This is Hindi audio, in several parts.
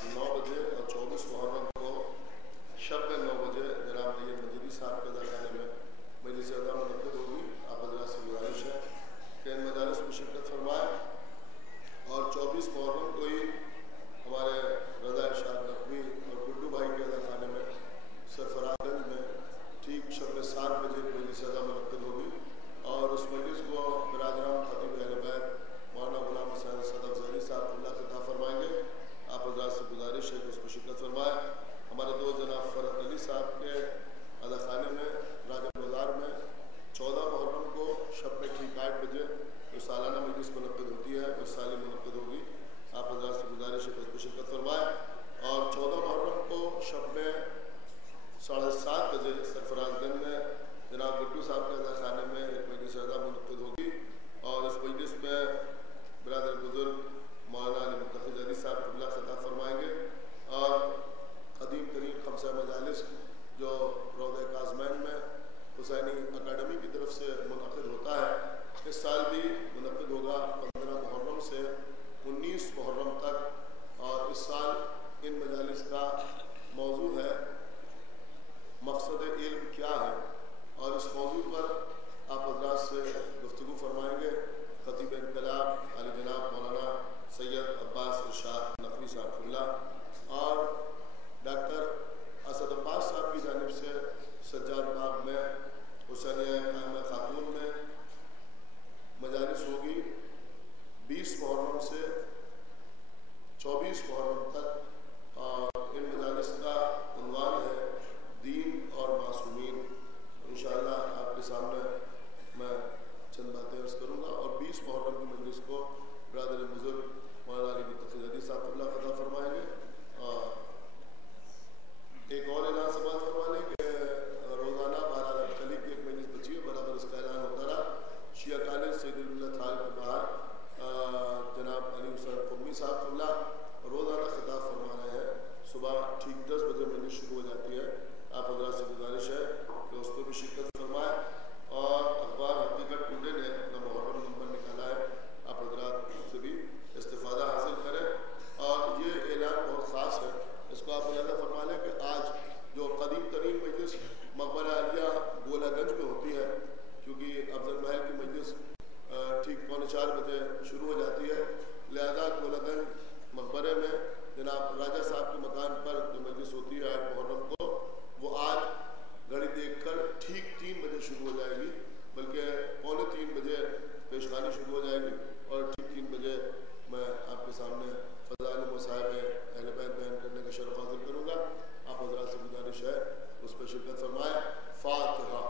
9 बजे और 24 मुहर्रम को शब में 9 बजे जनाब नैयद मजीदी साहब के अदाखाने में मजलिस अदा मुनक़्क़िद होगी। आप हज़रात से गुजारिश है कि इन मजालिस में शिरकत फरमाएँ। और 24 मुहर्रम को ही हमारे रज़ा इरशाद नकवी और गुड्डू भाई के अदाखाने में सरफराजगंज में ठीक शब में 7 बजे मजलिस अदा मुनक़्क़िद होगी। और उस मजलिस को बिरादरान खतीब अहले बैत मौलाना गुलाम हुसैन सदफ़ ज़हरी साहब अल्लाह खिताब फरमाएंगे। आप हज़रात से गुजारिश है कि उसमें शिरकत फरमाएँ। हमारे दो जनाब फ़रत अली साहब के अदाखाने में राजा बाज़ार में 14 मुहर्रम को शब में ठीक 8 बजे जो सालाना मजलिस मुनक़्क़िद होती है उस साल मुनक़्क़िद होगी। आप हज़रात से गुजारिश है कि उसमें शिरकत फरमाएँ। और 14 मुहर्रम को शब में 7:30 बजे सरफराजगंज में जनाब गुड्डू साहब के अदाखाने में एक मजलिस अदा मुनक़्क़िद होगी। और इस मजलिस में बिरादर बुज़ुर्ग मौलाना अली मुत्तक़ी ज़हरी साहब अल्लाह खिताब फरमाएंगे। और क़दीम तरीन खमसा मजालिस जो रौज़ा काज़मैन में हुसैनी अकाडमी की तरफ से मुनक़्क़िद होता है इस साल भी मुनक़्क़िद होगा 15 मुहर्रम से 19 मुहर्रम तक। और इस साल इन मजालिस का मौजू है मकसद इल्म क्या है। और इस मौजू पर आप हज़रात से गुफ्तगू फरमाएंगे खतीब इनकलाब अली जनाब मौलाना सैयद अब्बास इरशाद नकवी साहब और डॉक्टर असद अब्बास साहब की जानिब से सज्जाद बाग में हुसैनिया कायमा खातून में मजालिस होगी 20 मुहर्रम से 24 मुहर्रम तक। और इन मजालिस का उन्वान है दीन और मासूमीन। इंशाअल्लाह आपके सामने मैं चंद बातें अर्ज़ करूँगा। और 20 मुहर्रम की मजलिस को ब्रादर बुज़ुर्ग मौलाना अली मुत्तक़ी ज़हरी साहब अल्लाह क़दा फरमाएंगे। एक और ऐलान समाअत फरमा लें कि रोज़ाना 12 कली की एक मजलिस बची है बराबर इसका ऐलान होता रहा। शिया कॉलेज सैयदुल्लाह थाल के बाहर जनाब अली हुसैन क़ुम्मी साहब अल्लाह रोज़ाना खिताब फरमा रहे हैं। सुबह ठीक 10 बजे मजलिस शुरू हो जाती है। आप हज़रात से गुजारिश है कि उसमें भी शिरकत फरमाएँ। और अखबार हकीकत टुडे ने अपना मुहर्रम नंबर निकाला है, आप हज़रात उससे भी इस्तिफ़ादा हासिल करें। और ये ऐलान बहुत ख़ास है, इसको आप मुलाहिज़ा फरमा लें कि आज जो क़दीम तरीन मजलिस मक़बरा आलिया गोलागंज में होती है क्योंकि अफजल महल की मजलिस ठीक 3:45 बजे शुरू हो जाती है। लिहाजा गोलागंज मक़बरे में जनाब राजा साहब के मकान पर जो मजलिस होती है 8 मुहर्रम को वो आज घड़ी देखकर ठीक 3 बजे शुरू हो जाएगी, बल्कि 2:45 बजे पेशखानी शुरू हो जाएगी। और ठीक 3 बजे मैं आपके सामने फ़ज़ाइल मसाइब अहले बैत बयान करने का शरफ़ हासिल करूँगा। आप हज़रात से गुजारिश है उस पर शिरकत फरमाएँ। फ़ातिहा।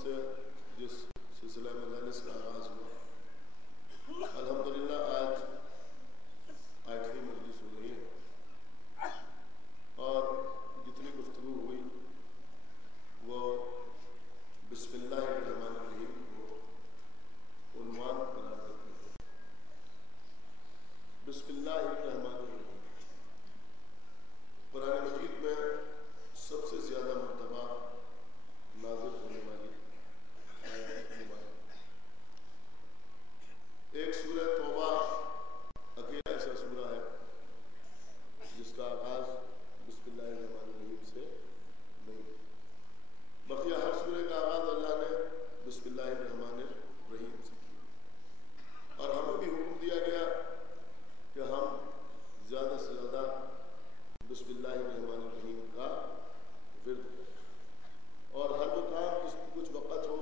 से जिस सिलसिला मजालिस का आगाज़ हुआ, अल्हम्दुलिल्लाह आज 8वीं मजलिस हो रही है और जितनी गुफ्तगू हुई वो बिस्मिल्लाहिर्रहमानिर्रहीम को उन्वान करार देते हैं। बिस्मिल्लाहिर्रहमानिर्रहीम कुरान मजीद में सबसे ज़्यादा मरतबा नाज़िल होने वाली आयत मुबारक। एक सूरह तौबा अकेला ऐसा सूरा है जिसका आगाज़ बिस्मिल्लाहिर्रहमानिर्रहीम से नहीं। बकिया हर सूरह का आगाज़ अल्लाह ने बिस्मिल्लाहिर्रहमानिर्रहीम से किया और हमें भी हुक्म दिया गया कि हम ज़्यादा से ज़्यादा बिस्मिल्लाहिर्रहमानिर्रहीम का विर्द करें और हर वो काम जिसकी कुछ वक़्त हो,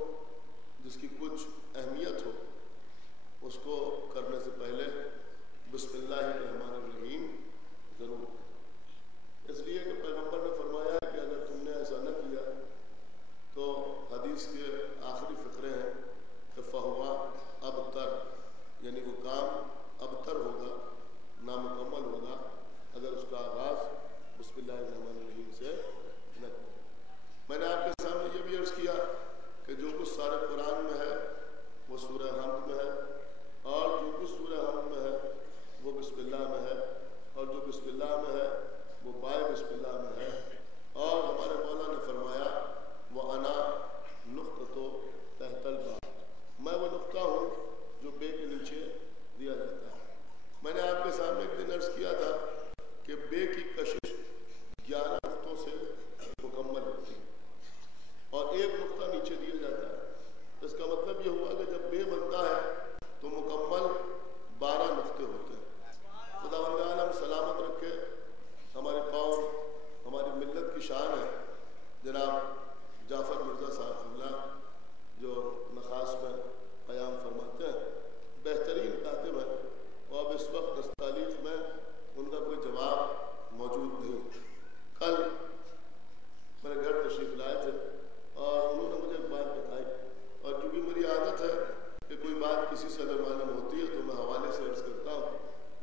जिसकी कुछ अहमियत हो, उसको करने से पहले बिस्मिल्लाहिर्रहमानिर्रहीम ज़रूर करें। इसलिए कि पैगंबर ने फरमाया कि अगर तुमने ऐसा न किया तो हदीस के आखिरी फ़िक्रे हैं कि फ़हुवा अबतर, यानी वो काम अबतर होगा, नामुकम्मल होगा अगर उसका आगाज़ बिस्मिल्लाहिर्रहमानिर्रहीम से न किया। मैंने आपके सामने ये भी अर्ज़ किया कि जो कुछ सारे कुरान में है वो सूरह हम्द में है और जो कुछ सूरह हम्द में है वो बिस्मिल्लाह में है और जो बिस्मिल्लाह में है वो बाय बिस्मिल्लाह में है। और हमारे मौला ने फरमाया वो अना नुक़्तो तहतल बा, मैं वो नुक़्ता हूँ जो बे के नीचे दिया जाता है। मैंने आपके सामने एक दिन अर्ज़ किया था कि बे की कशिश 11 नुक़्तों से मुकम्मल होती है और एक नुक़्ता नीचे दिया जाता है। तो इसका मतलब ये हुआ कि जब बे बनता है तो मुकम्मल 12 नुक़्ते होते हैं। खुदावंद आलम सलामत रखे, हमारी कौम, हमारी मिल्लत की शान है जनाब जाफ़र मिर्ज़ा साहब क़िबला जो नखास में क़याम फरमाते हैं, बेहतरीन कातिब हैं और अब इस वक्त दस्तालीफ में उनका कोई जवाब मौजूद नहीं। कल मेरे घर तशरीफ़ लाए थे और उन्होंने मुझे एक बात बताई और चूँकि मेरी आदत है कि कोई बात किसी से अगर मालूम होती है तो मैं हवाले से अर्ज़ करता हूँ।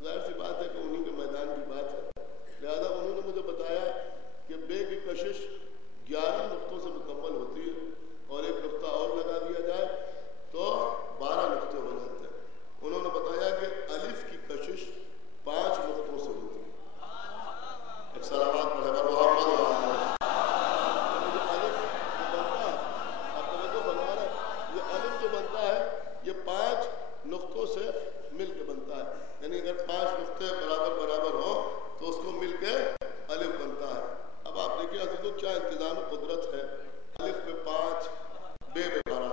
ज़ाहिर सी बात है कि उन्हीं के मैदान की बात है, लिहाजा उन्होंने मुझे बताया कि बे की कशिश 11 नुक़्तों से मुकम्मल होती है और एक नुक़्ता और लगा दिया जाए तो 12 नुक़्ते हो जाते हैं। उन्होंने बताया कि अलिफ की कशिश 5 नुक़्तों से होती है। एक सलावत पढ़े मोहम्मद ये 5 नुक़्तों से मिल के बनता है, यानी अगर 5 नुक़्ते बराबर हो तो उसको मिल के अलिफ बनता है। अब आप देखिए अज़ीज़ों क्या इंतज़ाम कुदरत है, अलिफ में 5, बे में 12,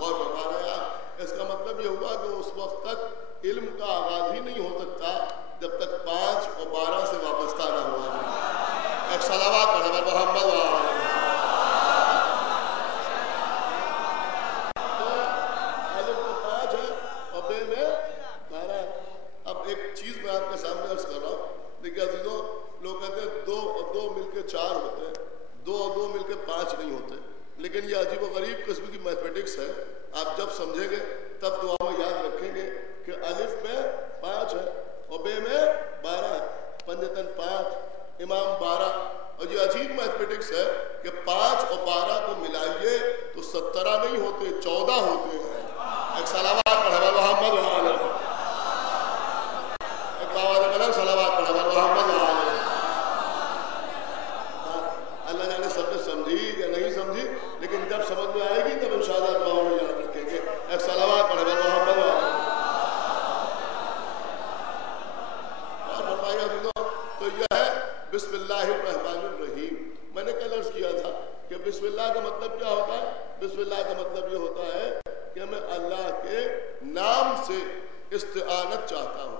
गौर फरमा रहे हैं आप। इसका मतलब ये हुआ कि उस वक्त तक इल्म का आगाज़ ही नहीं हो सकता जब तक 5 और 12 से वाबस्ता ना हुआ जाए। एक सलावत पढ़े मोहम्मद। आपके सामने अर्ज कर रहा हूँ, देखिए अजीजों, लोग कहते हैं 2 और 2 मिलके 4 होते हैं, 2 और 2 मिलके 5 नहीं होते, लेकिन ये अजीब व गरीब किस्म की मैथमेटिक्स है। आप जब समझेंगे तब दुआ में याद रखेंगे कि अलिफ में 5 है और बे में 12 है, पंजतन 5, इमाम 12। और ये अजीब मैथमेटिक्स है कि 5 और 12 को मिलाइए तो 17 नहीं होते, 14 होते हैं। एक सलावत पढ़े मोहम्मद, सलावत पढ़े मोहम्मद। अल्लाह जाने सबने समझी या नहीं समझी, लेकिन जब समझ में आएगी तब इंशाअल्लाह दुआओं में याद रखेंगे। एक सलावत पढ़े मोहम्मद। और फरमाइए तो यह है बिस्मिल्लाहिर्रहमानिर्रहीम। मैंने कल अर्ज़ किया था कि बिस्मिल्लाह का मतलब क्या होता है। बिस्मिल्लाह का मतलब ये होता है कि मैं अल्लाह के नाम से इस्तिआनत चाहता हूँ,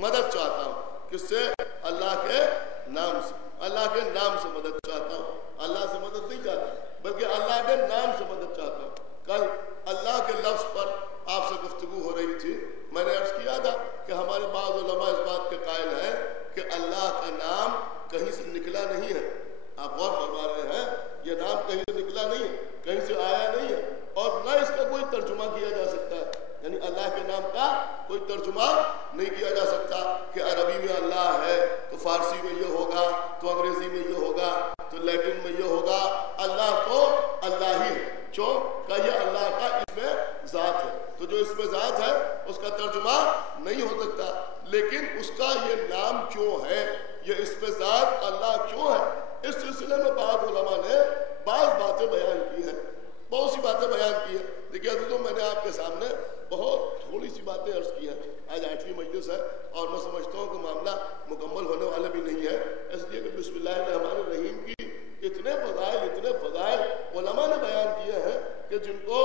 मदद चाहता हूँ। किससे? अल्लाह के नाम से। अल्लाह के नाम से मदद चाहता हूँ, अल्लाह से मदद नहीं चाहता बल्कि अल्लाह के नाम से मदद चाहता हूँ। कल अल्लाह के लफ्ज़ पर आपसे गुफ्तगू हो रही थी, मैंने अर्ज़ किया था कि हमारे बाज़ उलमा इस बात के कायल हैं कि अल्लाह का नाम कहीं से निकला नहीं है। आप गौर फरमा रहे हैं, ये नाम कहीं से निकला नहीं है, कहीं से आया नहीं कोई तर्जुमा किया जा सकता है, यानी अल्लाह के नाम का कोई तर्जुमा नहीं किया जा सकता कि अरबी में अल्लाह है तो फारसी में ये होगा, तो अंग्रेजी में ये होगा, तो लैटिन में ये होगा। अल्लाह तो अल्लाह ही है, जो का ये अल्लाह का इसमें जात है, तो जो इसमें जात है उसका तर्जुमा नहीं हो सकता। लेकिन उसका ये नाम क्यों है, ये इसमें जात अल्लाह क्यों है, इस सिलसिले में बाद उलमा ने बात बातें बयान की है, बहुत सी बातें बयान की है। देखिए तो मैंने आपके सामने बहुत थोड़ी सी बातें अर्ज की हैं। आज 8वीं मजलिस है और मैं समझता हूँ कि मामला मुकम्मल होने वाला भी नहीं है, इसलिए कि बिस्मिल्लाहिर्रहमानिर्रहीम की इतने फज़ाइल उलमा ने बयान किए हैं कि जिनको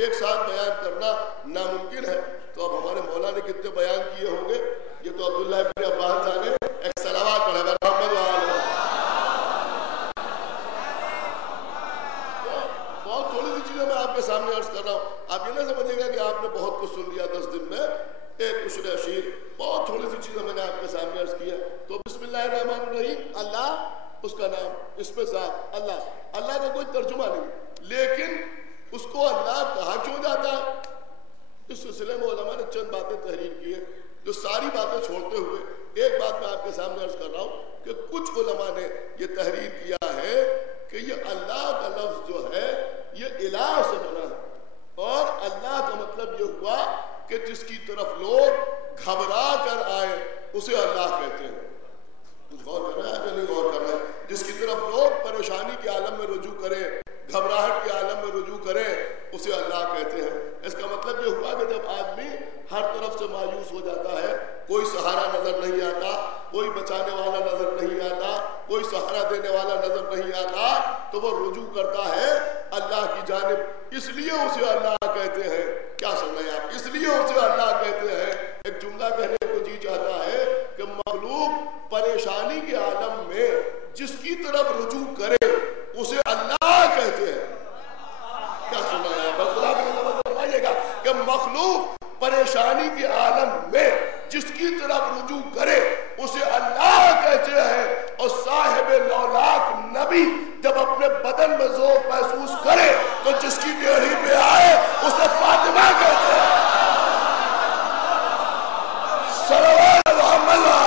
एक साथ बयान करना नामुमकिन है। तो अब हमारे मौला ने कितने बयान किए होंगे, ये तो अब्दुल्लाह इब्न अब्बास जाने। एक सलावत पढ़े मोहम्मद वाले, बहुत थोड़ी सी चीजें मैं आपके सामने अर्ज कर रहा हूँ। आप ये ना समझिएगा कि आपने बहुत कुछ सुन लिया 10 दिन में, एक उशर अशीर, बहुत थोड़ी सी चीजें मैंने आपके सामने अर्ज की है। तो बिस्मिल्लाहिर्रहमानिर्रहीम, अल्लाह उसका नाम, इसमें जात अल्लाह, अल्लाह का कोई तर्जुमा नहीं, लेकिन उसको अल्लाह कहा क्यों जाता है, इस सिलसिले में उलमा ने चंद बातें तहरीर की है। जो सारी बातें छोड़ते हुए एक बात मैं आपके सामने अर्ज कर रहा हूँ कि कुछ उलमा ने ये तहरीर किया है कि ये अल्लाह का लफ्ज जो है ये इलाह से बना है, और अल्लाह का मतलब ये हुआ कि जिसकी तरफ लोग घबरा कर आए उसे अल्लाह कहते हैं। कुछ गौर कर रहे हैं या नहीं गौर कर रहे हैं? जिसकी तरफ लोग परेशानी के आलम में रुजू करें, घबराहट के आलम में रुजू करें, उसे अल्लाह कहते हैं। इसका मतलब ये हुआ कि जब आदमी हर तरफ से मायूस हो जाता है, कोई सहारा नजर नहीं आता, कोई बचाने वाला नजर नहीं आता, कोई सहारा देने वाला नजर नहीं आता, तो वो रुजू करता है अल्लाह की जानिब, इसलिए उसे अल्लाह कहते हैं। क्या समझ रहे हैं आप? इसलिए उसे अल्लाह कहते हैं। एक जुमला कहने को जी चाहता है कि मखलूक परेशानी के आलम में जिसकी तरफ रुजू करे उसे अल्लाह कहते हैं। क्या सुना है? कि मखलूक परेशानी के आलम में जिसकी तरफ रुजू करे उसे अल्लाह कहते हैं। और साहिब लौलाक नबी जब अपने बदन में ज़ौक़ महसूस करे तो जिसकी डेढ़ी पे आए उसे फातिमा कहते हैं। सल्लल्लाहु अलैहि वसल्लम।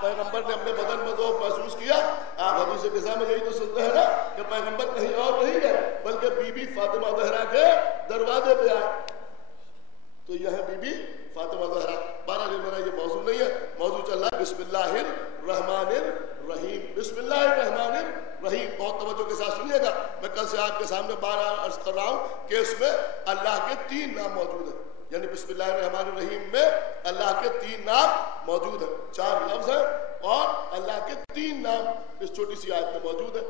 पैगंबर ने अपने बदन में ज़ौक़ महसूस किया। आप हदीस किस्सा में यही तो सुनते हैं ना कि पैगंबर कहीं और नहीं गए बल्कि बीबी फातिमा ज़हरा के दरवाजे पे आए। तो यह है बीबी फातिमा ज़हरा। बहरहाल मेरा ये मौजू नहीं है, मौजू चल रहा है बिस्मिल्लाहिर्रहमानिर्रहीम। बिस्मिल्लाहिर्रहमानिर्रहीम बहुत तवज्जो के साथ सुनिएगा। मैं कल से आपके सामने बार-बार अर्ज कर रहा हूँ कि इसमें अल्लाह के 3 नाम मौजूद हैं, यानी बिस्मिल्लाहिर्रहमानिर्रहीम में अल्लाह के 3 नाम मौजूद है। 4 लफ्ज है और अल्लाह के 3 नाम इस छोटी सी आयत में मौजूद है।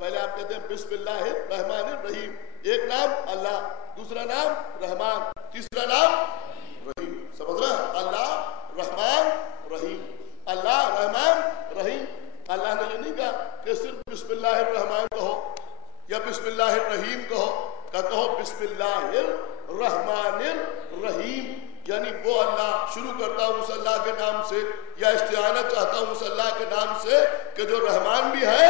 पहले आप कहते हैं बिस्मिल्लाहिर्रहमानिर्रहीम, एक नाम अल्लाह, दूसरा नाम रहमान, तीसरा नाम रहीम। समझ रहे हैं? अल्लाह रहमान रहीम, अल्लाह रहमान रहीम। अल्लाह ने ये नहीं कहा कि सिर्फ बिस्मिल्लाहिर्रहमान कहो या बिस्मिल्लाहिर्रहीम कहो बिस्मिल्लाहिर्रहमानिर्रहीम, यानी वो अल्लाह शुरू करता हूँ उस अल्लाह के नाम से, या इस्तिआनत चाहता हूँ उस अल्लाह के नाम से कि जो रहमान भी है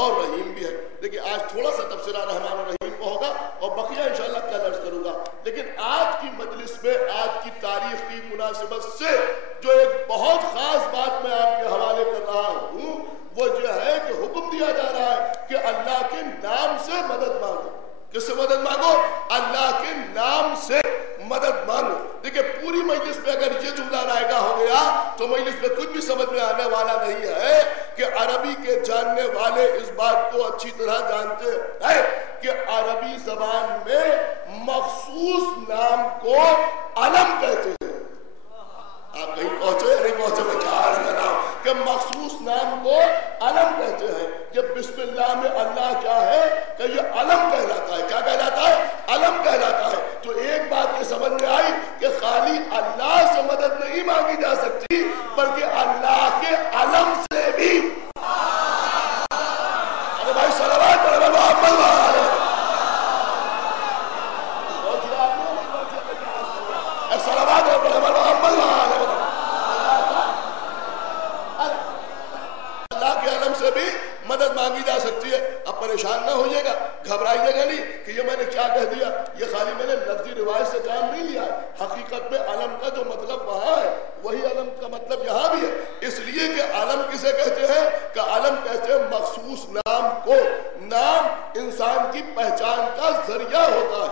और रहीम भी है। देखिए आज थोड़ा सा तफसीरा रहमान और रहीम को होगा और बकिया इंशाअल्लाह कल अर्ज करूंगा। लेकिन आज की मजलिस में आज की तारीख की मुनासिबत से जो एक बहुत खास बात मैं आपके हवाले कर रहा हूँ वो जो है कि हुक्म दिया जा रहा है कि अल्लाह के नाम से मदद मांगो। किससे मदद मांगो? अल्लाह के नाम से मदद मांगो। देखिए पूरी मजलिस में अगर ये जुमला रायगा हो गया तो मजलिस में कुछ भी समझ में आने वाला नहीं है कि अरबी के जानने वाले इस बात को अच्छी तरह जानते हैं कि अरबी जबान में मखसूस नाम को अलम कहते हैं। आप कहीं पहुंचे या नहीं पहुंचे? मैं क्या अर्ज कर रहा हूं कि मखसूस नाम को अलम कहते हैं। ये बिस्मिल्लाह में अल्लाह क्या है कि ये अलम कहलाता है। क्या कहलाता है? अलम कहलाता है। तो एक बात ये समझ में आई कि खाली अल्लाह से मदद नहीं मांगी जा सकती बल्कि अल्लाह के अलम से भी। अरे भाई सलाम परेशान ना होइएगा, घबराइएगा नहीं कि ये मैंने क्या कह दिया। ये खाली मैंने लफ्जी रिवायत से काम नहीं लिया, हकीकत में अलम का जो मतलब वहां है वही अलम का मतलब यहाँ भी है। इसलिए कि अलम किसे कहते हैं? कि अलम कहते हैं मखसूस नाम को। नाम इंसान की पहचान का जरिया होता है।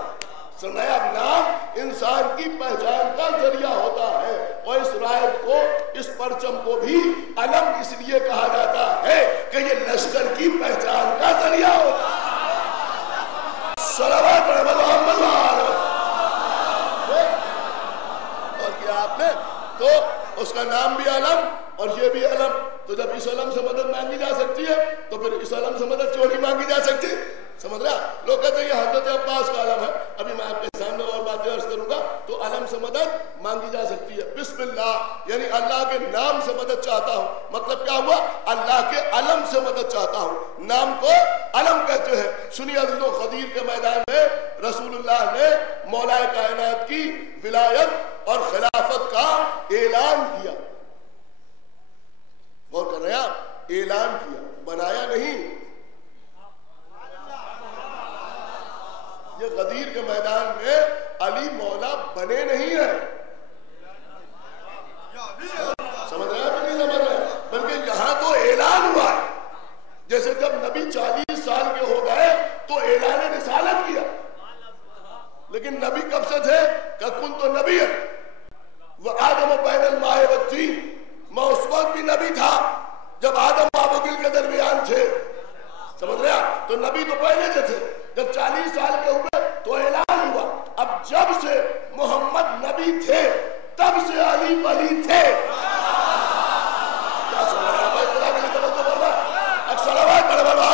सुनाया, नाम इंसान की पहचान का जरिया होता है। और इस रायत को, इस परचम को भी अलम इसलिए कहा जाता है कि ये लश्कर की पहचान का जरिया होता है। सलावत मोहम्मद और किया आपने, तो उसका नाम भी अलम और ये भी अलम। तो जब इस अलम से मदद मांगी जा सकती है तो फिर इस अलम से मदद क्यों नहीं मांगी जा सकती? समझ रहा? लोग कहते हैं ये हजरत अब्बास का अलम है। अभी मैं आपके सामने और बातें अर्ज करूंगा। तो अलम से मदद मांगी जा सकती है। बिस्मिल्लाह यानी अल्लाह के नाम से मदद चाहता हूं। मतलब क्या हुआ? अल्लाह के अलम से मदद चाहता हूं। नाम को अलम कहते हैं। सुनिए, अज़ीज़ों, खदीर के मैदान में रसूलुल्लाह ने मौलाए कायनात की विलायत और खिलाफत का ऐलान किया। गौर कर रहे हैं आप? ऐलान किया, बनाया नहीं। ये गदीर के मैदान में अली मौला बने नहीं है। समझ रहे हैं कि नहीं समझ रहे? बल्कि यहां तो ऐलान हुआ है। जैसे जब नबी 40 साल के हो गए तो ऐलान रिसालत किया। लेकिन नबी कब से थे? कुन तो नबी है वो आदम बैनल माए बच्ची। मैं उस वक्त भी नबी था जब आदम आबुगिल के दरमियान थे। समझ रहे हैं? तो नबी तो पहले से थे। जब 40 साल के हुए तो ऐलान हुआ। अब जब से मोहम्मद नबी थे तब से अली वली थे। क्या सुन रहे हैं भाई? खुदा के लिए तवज्जो बोल रहा है। सलावत पढ़ बोलो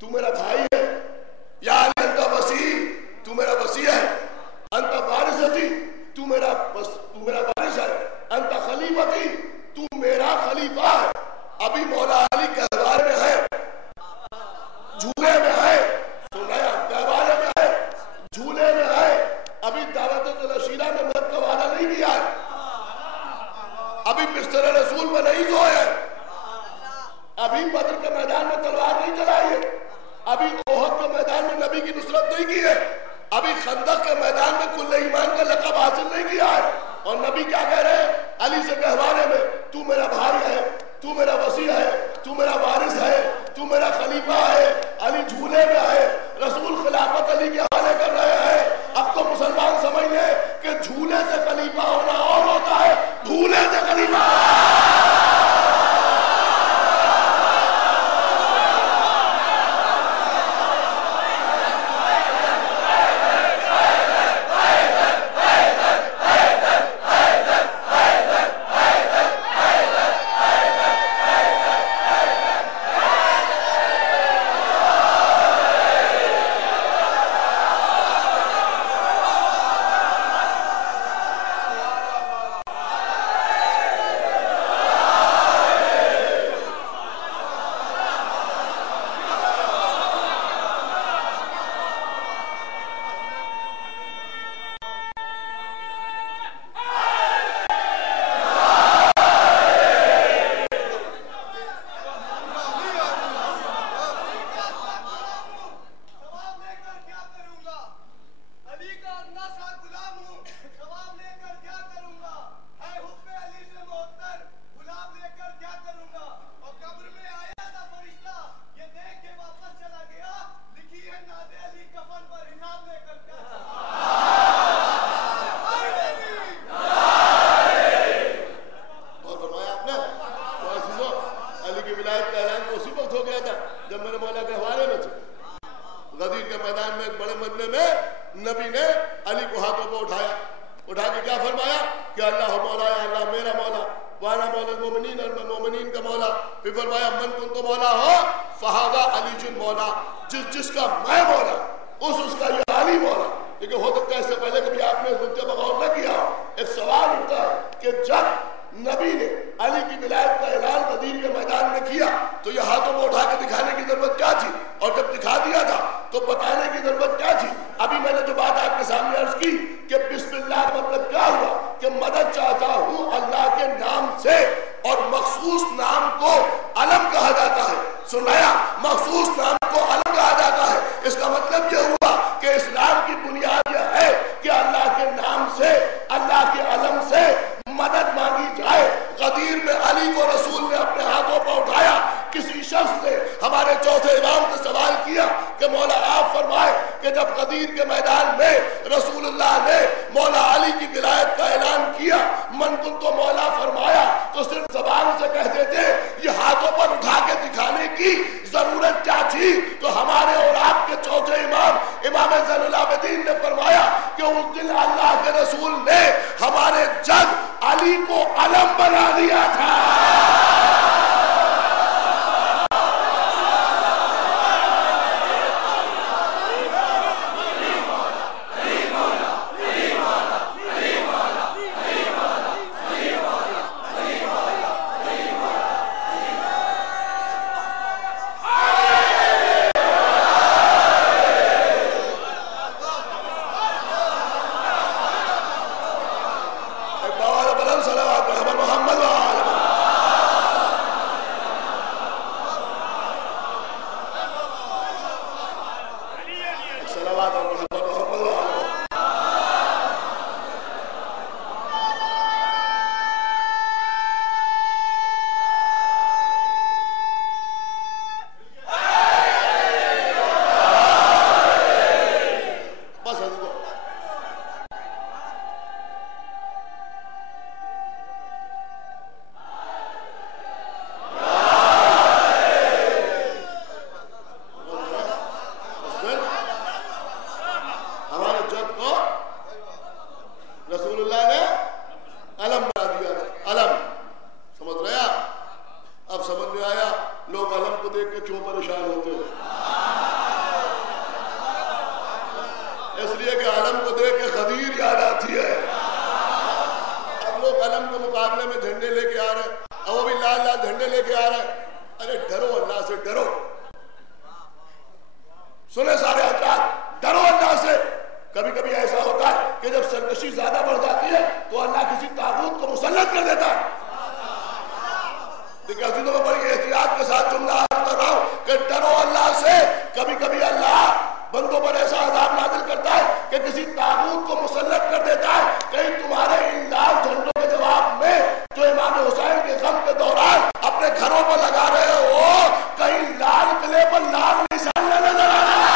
तू मेरा भाई है, या अली अंत वसी। नुसरत नहीं की है, अभी खंदक के मैदान में कुल्ले ईमान का लक़ब हासिल नहीं किया है। और नबी क्या कह रहे हैं अली से कहवाने में, तू मेरा भाई है, तू मेरा वसी है, तू मेरा वारिस है, तू मेरा खलीफा है। अली झूले में है, रसूल खिलाफत अली के हवाले कर रहे हैं। अब तो मुसलमान समझ ले कि झूले से खलीफा होना और होता है झूले से खलीफा। बंदों पर ऐसा कि किसी ताबूत को मुसल्लत कर देता है। कहीं तुम्हारे इन लाल झंडों के जवाब में जो इमाम हुसैन के गम के दौरान अपने घरों पर लगा रहे हो, कहीं लाल किले पर लाल निशान नजर आ रहा है।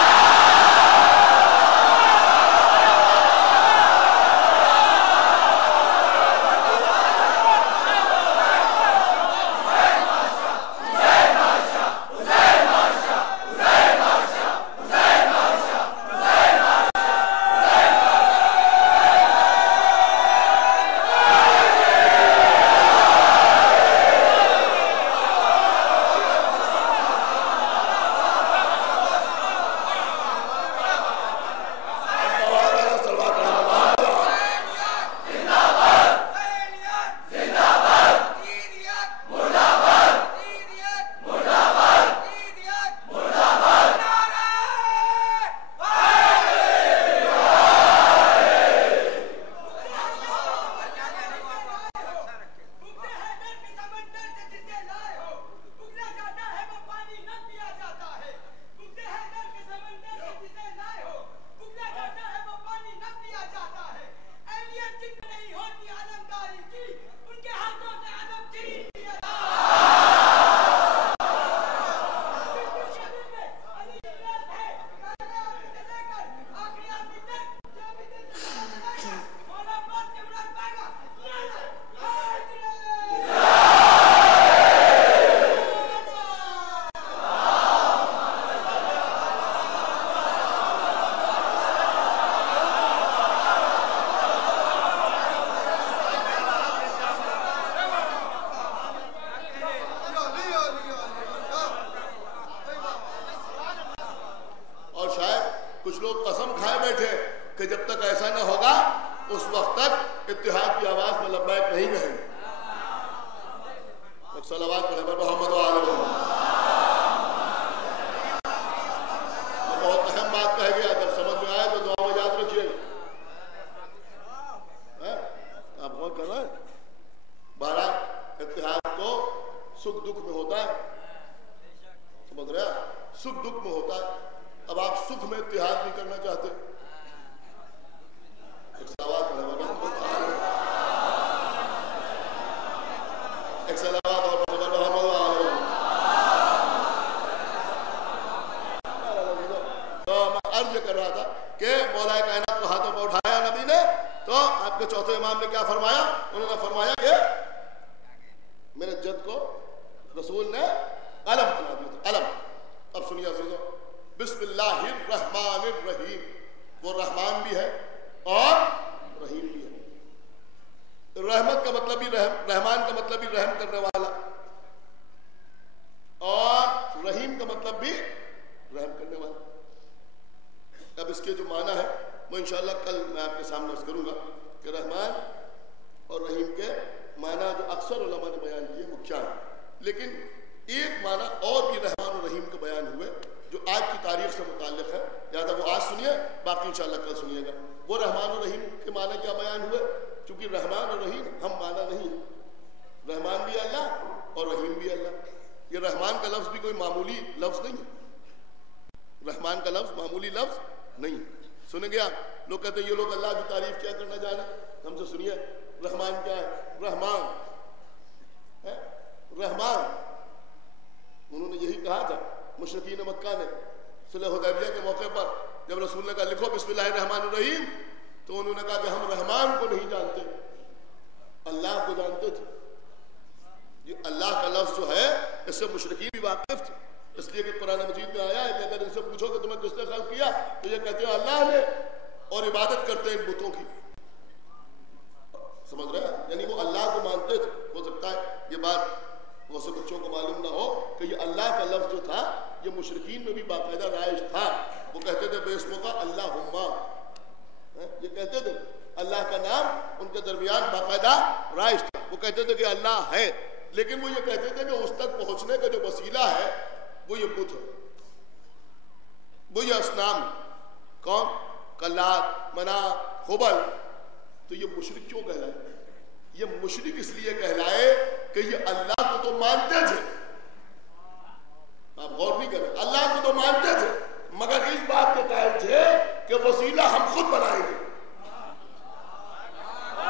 कि वसीला हम खुद बनाएंगे।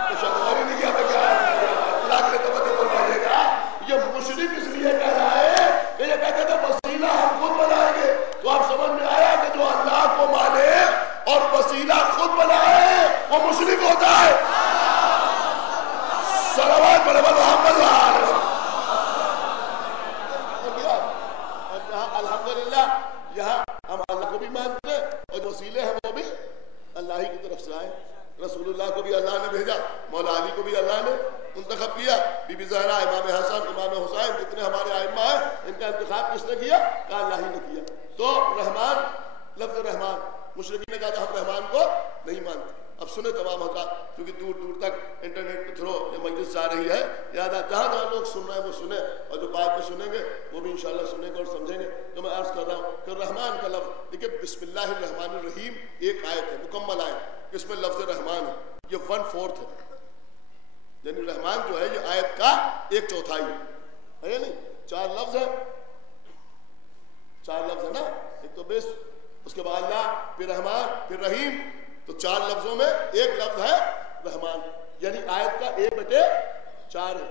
तो शर्म नहीं किया क्या फरमाइएगा, ये मुशरिक इसलिए कह रहा है कि ये कहते थे वसीला हम खुद बनाएंगे। तो आप समझ में आया कि जो अल्लाह को माने और वसीला खुद बनाए वो मुशरिक होता है। सलावत पढ़े मोहम्मद अल्हम्दुलिल्लाह। यहाँ हम अल्लाह को भी मानते हैं और वसीले हैं वो भी अल्लाह ही की तरफ से आए। रसूलुल्लाह को भी अल्लाह ने भेजा, मौला अली को भी अल्लाह ने मुंतखब किया, बीबी ज़हरा, इमाम हसन, इमाम हुसैन, जितने हमारे आइम्मा हैं इनका इंतखाब किसने किया? कहा अल्लाह ही ने किया। तो रहमान, लफ्ज़ रहमान, मुशरिकीन ने कहा था हम रहमान को नहीं मानते। अब सुने तमाम हज़रात, क्योंकि दूर दूर तक इंटरनेट के थ्रू ये मजलिस जा रही है, याद जहाँ जहाँ लोग सुन रहे हैं वो सुने, और जो बाद में सुनेंगे वो भी इंशाल्लाह सुनेंगे और समझेंगे। तो मैं अर्ज कर रहा हूँ कि रहमान का लफ्ज़ देखिए, बिस्मिल्लाहिर्रहमानिर्रहीम एक आयत है, मुकम्मल आयत, इसमें लफ्ज़ रहमान है, ये 1/4 है, यानी रहमान जो है ये आयत का 1/4 है या नहीं? 4 लफ्ज़ है, 4 लफ्ज़ है ना, एक तो बिस्म, उसके बाद अल्लाह, फिर रहमान, फिर रहीम, तो 4 लफ्जों में एक लफ्ज है रहमान, यानी आयत का 1/4 है।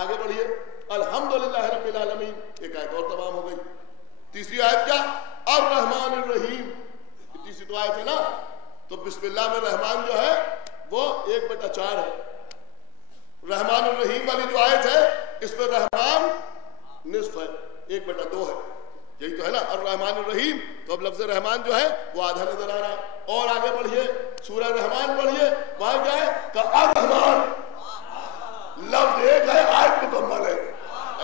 आगे बढ़िए, अल्हम्दुलिल्लाह रब्बिल आलमीन, एक आयत और तमाम हो गई। तीसरी आयत क्या? अर्रहमानिर रहीम, तीसरी तो आयत है ना, तो बिस्मिल्लाह में रहमान जो है वो 1/4 है। रहमानिर रहीम वाली जो आयत है इसमें रहमान निस्फ है, 1/2 है, यही तो है ना अर्रहमानिर रहीम। तो अब लफ्ज रहमान जो है वो आधा नजर आ रहा है। और आगे बढ़िए, सूरह रहमान पढ़िए, वहां क्या है? अर्रहमान लफ्ज एक है, आयत मुकम्मल है।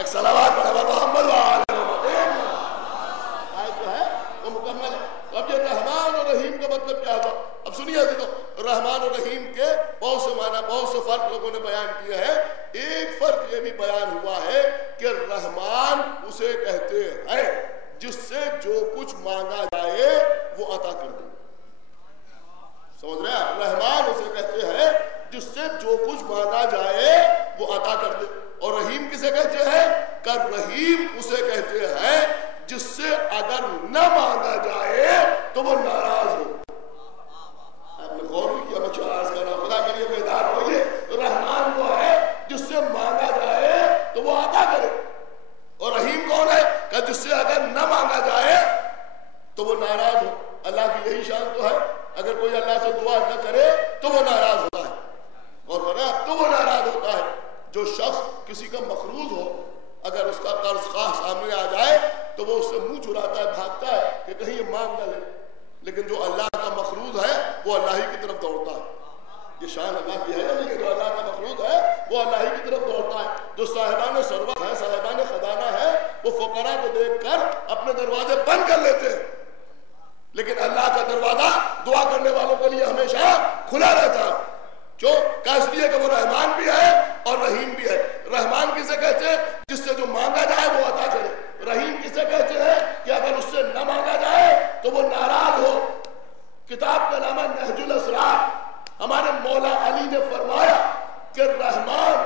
एक सलावत पढ़ा मोहम्मद आयत जो है वो मुकम्मल है। अब ये रहमान और रहीम का मतलब क्या हुआ? अब सुनिए, तो रहमान और रहीम के बहुत से माना, बहुत से फर्क लोगों ने बयान किए हैं। एक फर्क ये भी बयान हुआ है कि रहमान उसे कहते हैं जिससे जो कुछ मांगा जाए वो अता कर दे। समझ रहे हैं? रहमान उसे कहते हैं जिससे जो कुछ मांगा जाए वो अता कर दे। और रहीम किसे कहते हैं? कर रहीम उसे कहते हैं जिससे अगर न मांगा जाए तो वो नाराज हो। आपने गौर नहीं किया? बच्चों आज करना, खुदा के लिए बेदार होइए। रहमान वो है जिससे मांगा जाए तो वो अता करे, और रहीम कौन है? कि जिससे अगर न मांगा जाए तो वो नाराज हो। अल्लाह की यही शान तो है, अगर कोई अल्लाह से दुआ न करे तो वो नाराज होता है, और तो वो नाराज होता है। जो शख्स किसी का मखरूज हो, अगर उसका कर्ज खास सामने आ जाए तो वो उससे मुंह चुराता है, भागता है कि कहीं ये मांग न ले। लेकिन जो अल्लाह का मखरूज है वो अल्लाह ही की तरफ दौड़ता है। ये शान अल्लाह की है, लेकिन जो अल्लाह का मखरूज है वो अल्लाह ही की तरफ दौड़ता है। जो साहिबान सरवत है, साहिबान खजाना है, वो फुकरा को देखकर अपने दरवाजे बंद कर लेते हैं, लेकिन अल्लाह का दरवाजा दुआ करने वालों के लिए हमेशा खुला रहता है। क्यों? इसलिए कि वो रहमान भी है और रहीम भी है। रहमान किसे कहते हैं? जिससे जो मांगा जाए वो अता करे। रहीम किसे कहते हैं? कि अगर उससे न मांगा जाए तो वो नाराज हो। किताब का नाम है नहजुल असरार। हमारे मौला अली ने फरमाया कि रहमान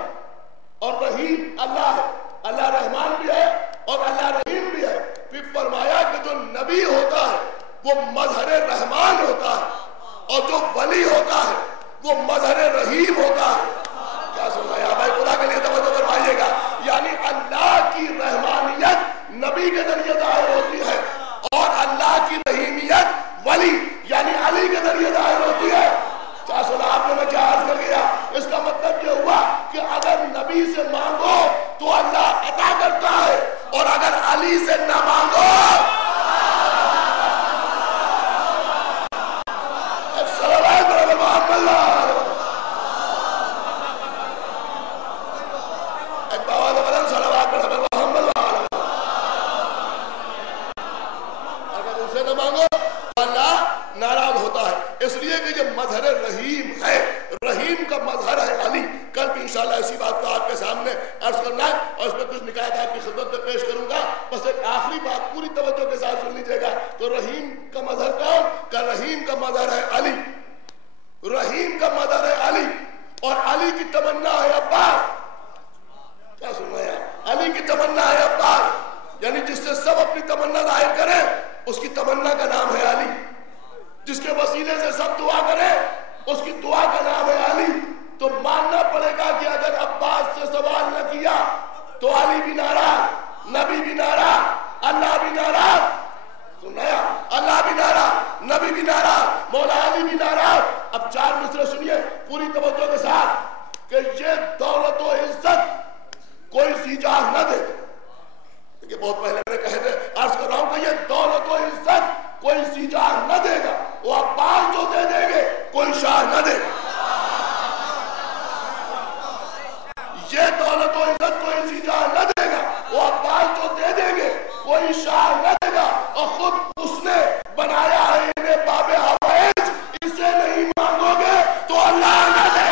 और रहीम अल्लाह है, अल्लाह रहमान भी है और अल्लाह रहीम भी है। फिर फरमाया कि जो नबी होता है वो मजहर रहमान होता है, और जो वली होता है वो मजहर रहीम होता है। क्या सुनाया भाई? खुदा के लिए तवज्जो फरमाइएगा। यानी अल्लाह की रहमानियत नबी के जरिए जाहिर होती है, और अल्लाह की रहीमियत वली यानी अली के जरिए जाहिर होती है। क्या सुना आपने? मैं क्या अर्ज कर गया? इसका मतलब ये हुआ कि अगर नबी से मांगो तो अल्लाह अता करता है, और अगर अली से ना मांगो इसलिए कि ये मजहर रहीम है, रहीम का मजहर है अली। कल भी इंशाल्लाह इसी बात को आपके सामने अर्ज करना है, और इसमें कुछ निकात आपकी खिदमत में पेश करूंगा। बस एक आखिरी बात पूरी तवज्जो के साथ सुन लीजिएगा। तो रहीम का मजहर कौन? का रहीम का मजहर है अली, रहीम का मजहर है अली, और अली की तमन्ना है अब्बास। क्या सुन रहे हैं? अली की तमन्ना है अब्बास, यानी जिससे सब अपनी तमन्ना जाहिर करें उसकी तमन्ना का नाम है अली। जिसके वसीले से सब दुआ करें, उसकी दुआ का नाम है अली। तो मानना पड़ेगा कि अगर अब्बास से सवाल न किया तो अली भी नाराज, नबी भी नाराज, अल्लाह भी नाराज। सुनाया, अल्लाह भी नाराज, नबी भी नाराज, मौला अली भी नाराज। अब 4 मिसरे सुनिए पूरी तवज्जो के साथ कि ये दौलत और इज्जत कोई सीजाह न दे। देखिए बहुत पहले मैंने कहे थे, अर्ज कर रहा हूं कि ये दौलत और इज्जत कोई सीजाह न देगा, वो अब्बास जो दे देंगे कोई शाह न देगा। ये दौलत और इज्जत कोई सीजाह न देगा, वो अब्बास जो दे देंगे कोई शाह न देगा। और खुद उसने बनाया है इन्हें बाबे हवाइज, इसे नहीं मांगोगे तो अल्लाह न दे।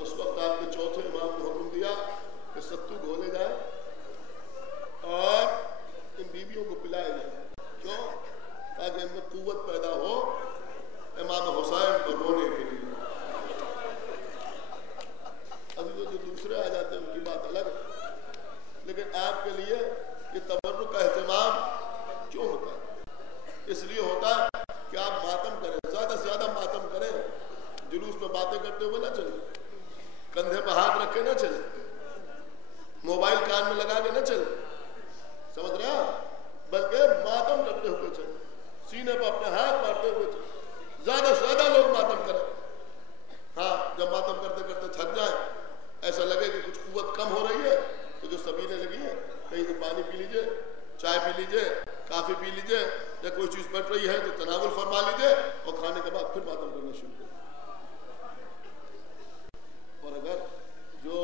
उस वक्त आपके चौथे इमाम ने हुक्म दिया सत्तू घोले जाए और इन बीवियों को पिलाया जाए। क्यों? ताकि इनमें कुव्वत पैदा हो इमाम हुसैन को रोने के लिए। अभी जो दूसरे आ जाते हैं उनकी बात अलग है, लेकिन आपके लिए ये तबर्रुक का एहतमाम क्यों होता है? इसलिए होता है कि आप मातम करें, ज्यादा से ज्यादा मातम करें, जुलूस में बातें करते हुए ना चले, कंधे पर हाथ रखे ना चले, मोबाइल कान में लगा के ना चले, समझ रहे हैं? बल्कि मातम करते हुए चले, सीने पर अपने हाथ मारते हुए चले, ज्यादा से ज्यादा लोग मातम करें। हाँ, जब मातम करते करते थक जाए, ऐसा लगे कि कुछ कुव्वत कम हो रही है, तो जो सबीने लगी है कहीं से पानी पी लीजिए, चाय पी लीजिए, काफी पी लीजिए, या कोई चीज बच रही है तो तनावुल फरमा लीजिए और खाने के बाद फिर मातम करना शुरू करें। और अगर जो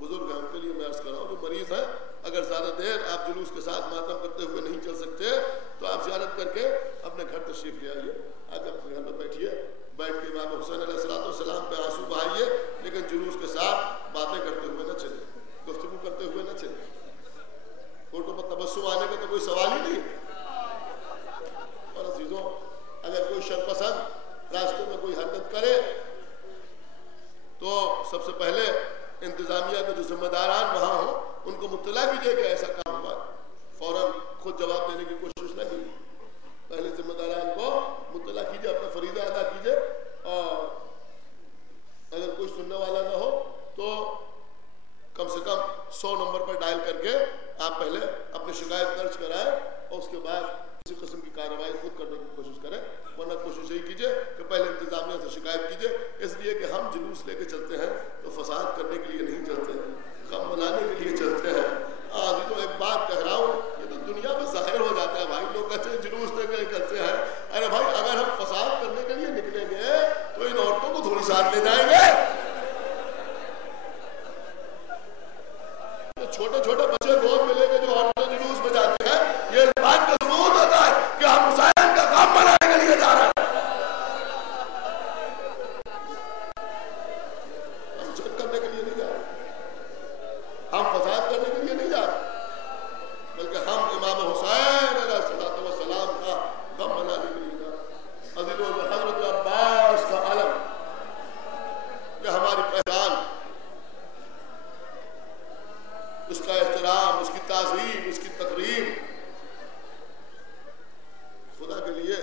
बुजुर्ग हैं उनके लिए मैं अर्ज कर रहा हूँ, जो मरीज है, अगर ज्यादा देर आप जुलूस के साथ मातम करते हुए नहीं चल सकते तो आप ज़ियारत करके अपने घर तशरीफ ले आइए, आकर अपने घर में बैठिए, बैठ के इमाम हुसैन अलैहिस्सलाम पे आंसू बहाइए, लेकिन जुलूस के साथ बातें करते हुए न चले, गुफ्तगू करते हुए न चले। फोटो पर तबस्सुम आने का तो कोई सवाल ही नहीं। और अजीजों, अगर कोई शरपसंद रास्ते में कोई हरकत करे तो सबसे पहले इंतजामिया के जो जिम्मेदारान वहां हो उनको मुत्तला कीजिए कि ऐसा काम हुआ, फौरन खुद जवाब देने की कोशिश न कीजिए, पहले जिम्मेदारान को मुत्तला कीजिए, अपना फरीदा अदा कीजिए। और अगर कोई सुनने वाला ना हो तो कम से कम 100 नंबर पर डायल करके आप पहले अपनी शिकायत दर्ज कराएं और उसके बाद किसी किस्म की कार्रवाई खुद करने की कोशिश करें। वरना कोशिश यही कीजिए कि पहले इंतजामिया से शिकायत कीजिए, इसलिए कि हम जुलूस लेके चलते हैं तो फसाद करने के लिए नहीं चलते, गम मनाने के लिए चलते हैं। आज तो एक बात कह रहा हूँ, ये तो दुनिया में जाहिर हो जाता है भाई, लोग कहते हैं जुलूस लेके करते हैं। अरे भाई, अगर हम फसाद करने के लिए निकलेंगे तो इन औरतों को थोड़ी साथ ले जाएंगे। छोटे छोटे बच्चे गोद में लेके जो औरतें जुलूस में जाते हैं, ये इस बात का सबूत होता है कि हम हुसैन का काम मनाने के लिए जा रहे हैं। हम जुल्म करने के लिए नहीं जा रहे, हम फसाद करने के लिए नहीं जा रहे, बल्कि हम इमाम हुसैन अलैहिस्सलाम का गम मनाने के लिए जा रहे हैं। अज़ीज़ों, हज़रत अब्बास का अलम, यह हमारी पहचान, उसका एहतराम, उसकी ताज़ीम, उसकी तकरीम, खुदा के लिए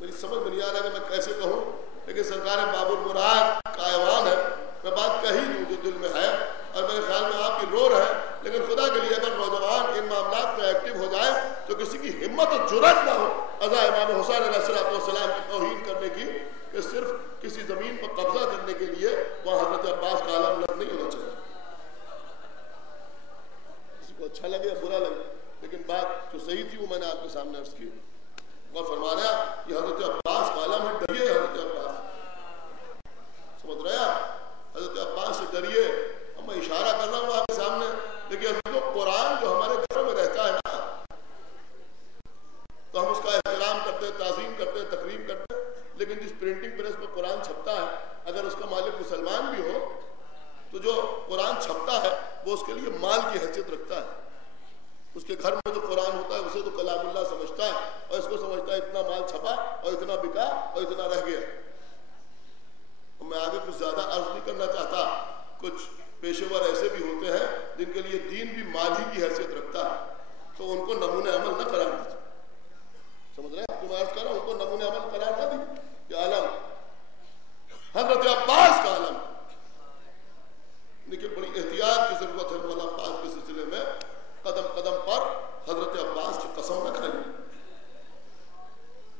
मेरी समझ में नहीं आ रहा कि मैं कैसे कहूँ, लेकिन सरकार बाबुल मुराद का ऐवान है, मैं बात कही दूँ जो दिल में है, और मेरे ख्याल में आप भी रो रहे हैं, लेकिन खुदा के लिए अगर नौजवान इन मामलात में एक्टिव हो जाए तो किसी की हिम्मत और जुर्रत ना हो अज़ा इमाम हुसैन अलैहिस्सलाम की तौहीन करने की, कि सिर्फ किसी जमीन पर कब्जा करने के लिए वहां हजरत अब्बास का आलम नहीं होना चाहिए। किसी को अच्छा लगे या बुरा लगे, लेकिन बात जो सही थी वो मैंने आपके सामने अर्ज की। और फरमा रहा ये हजरत अब्बास का आलम है, डरिए हजरत अब्बास, समझ रहे हैं? हजरत अब्बास से डरिए। अब मैं इशारा कर रहा हूँ आपके सामने, देखिए कुरान जो हमारे घरों में रहता है ना, तो हम उसका एहतराम करते हैं, ताज़ीम करते हैं, तकरीम करते हैं, लेकिन जिस प्रिंटिंग प्रेस पर कुरान छपता है, अगर उसका मालिक मुसलमान भी हो तो जो कुरान छपता है वो उसके लिए माल की हैसियत रखता है। उसके घर में जो कुरान होता है उसे तो कलामुल्लाह समझता है, और इसको समझता है इतना माल छपा और इतना बिका और इतना रह गया। और मैं आगे कुछ ज्यादा अर्ज नहीं करना चाहता, कुछ पेशेवर ऐसे भी होते हैं जिनके लिए दीन भी माल ही की हैसियत रखता है, तो उनको नमूने अमल न करार दीजिए, समझ रहे हैं? मैं अर्ज कर रहा हूं, उनको नमूने अमल करार न दीजिए। आलम हजरत अब्बास का आलम, देखिए बड़ी एहतियात की जरूरत है मौला अब्बास के सिलसिले में। कदम कदम पर हजरत अब्बास की कसम न खाइए,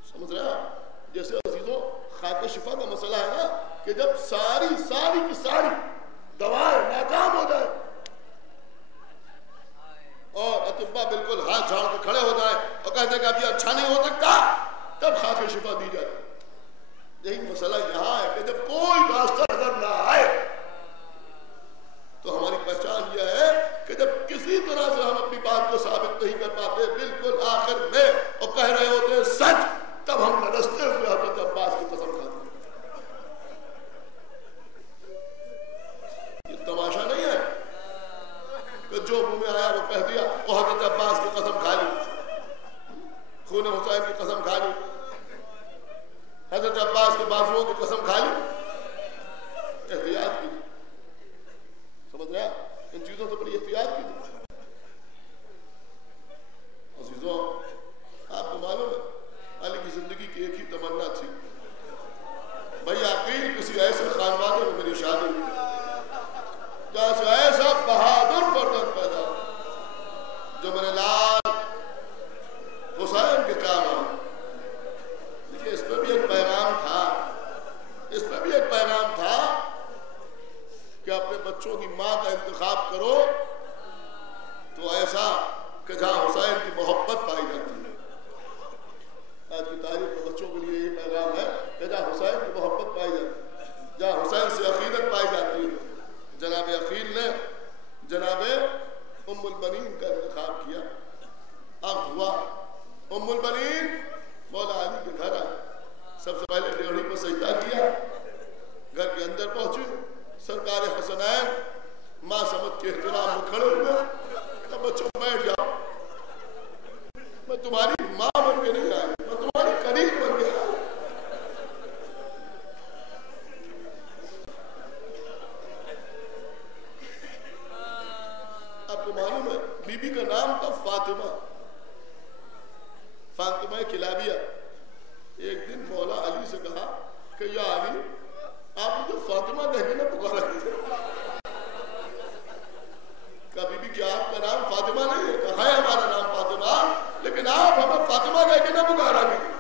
समझ रहे हैं? जैसे अजीजों, खाके शिफा का मसला है ना, कि जब सारी की सारी दवाएं नाकाम हो जाए और अतिब्बा बिल्कुल हाथ झाड़ के खड़े हो जाए और कहते कि अभी अच्छा नहीं हो सकता, तब खाके शिफा दी जाती। यही मसला यहाँ है कि जब कोई रास्ता नजर ना आए तो हमारी पहचान यह है कि जब किसी तरह से हम अपनी बात को साबित नहीं कर पाते, बिल्कुल आखिर में और कह रहे होते हैं सच, तब हम लड़ते हुए हजरत अब्बास की कसम खाते हैं। जो मुंह में आया वो कह दिया। वो हजरत अब्बास की कसम खा ली, खून हुसैन की कसम खा ली, हजरत अब्बास के बाजुओं की कसम खा ली। एहतियात की, समझ रहे हैं? इन चीजों से बड़ी एहतियात की। अजीजों, आपको मालूम है अली की जिंदगी की एक ही तमन्ना थी, भैया अकील किसी ऐसे खानवादे में मेरी शादी हुई जहां से ऐसा बहादुर फर्जंद पैदा जो मेरे लाल हुसैन के काम आए। देखिए, इसमें भी एक पैगाम था, इसमें भी एक पैगाम था कि अपने बच्चों की मां का इंतखाब करो तो ऐसा कि जहां हुसैन की मोहब्बत पाई जाती है। आज की तारीख में बच्चों के लिए ये पैगाम है कि जहां हुसैन की मोहब्बत पाई जाती है, जहां हुसैन से अकीदत पाई जाती है। जनाब अकील ने जनाबे उम्मुल बनीन का इंतखाब किया। अब हुआ उम्मुल बनीन मौला अली के घर आए, सबसे पहले ड्योढ़ी पर सजदा किया, घर के अंदर पहुंचे, सरकार हसनैन मां समझ के एहतराम में खड़े हुए। तो बच्चों बैठ जाओ, मैं तुम्हारी मां बन के नहीं आई, मैं तुम्हारी करीब बन के आई। आपको मालूम है बीबी का नाम था फातिमा, फातिमा किलाबिया। एक दिन मौला अली से कहा कि या अली, आप मुझे फातिमा कह के ना पुकारा कीजिए। कहा बीबी क्या आपका नाम फातिमा नहीं है? कहा है हमारा नाम फातिमा, लेकिन आप हमें फातिमा कह के ना पुकारा कीजिए।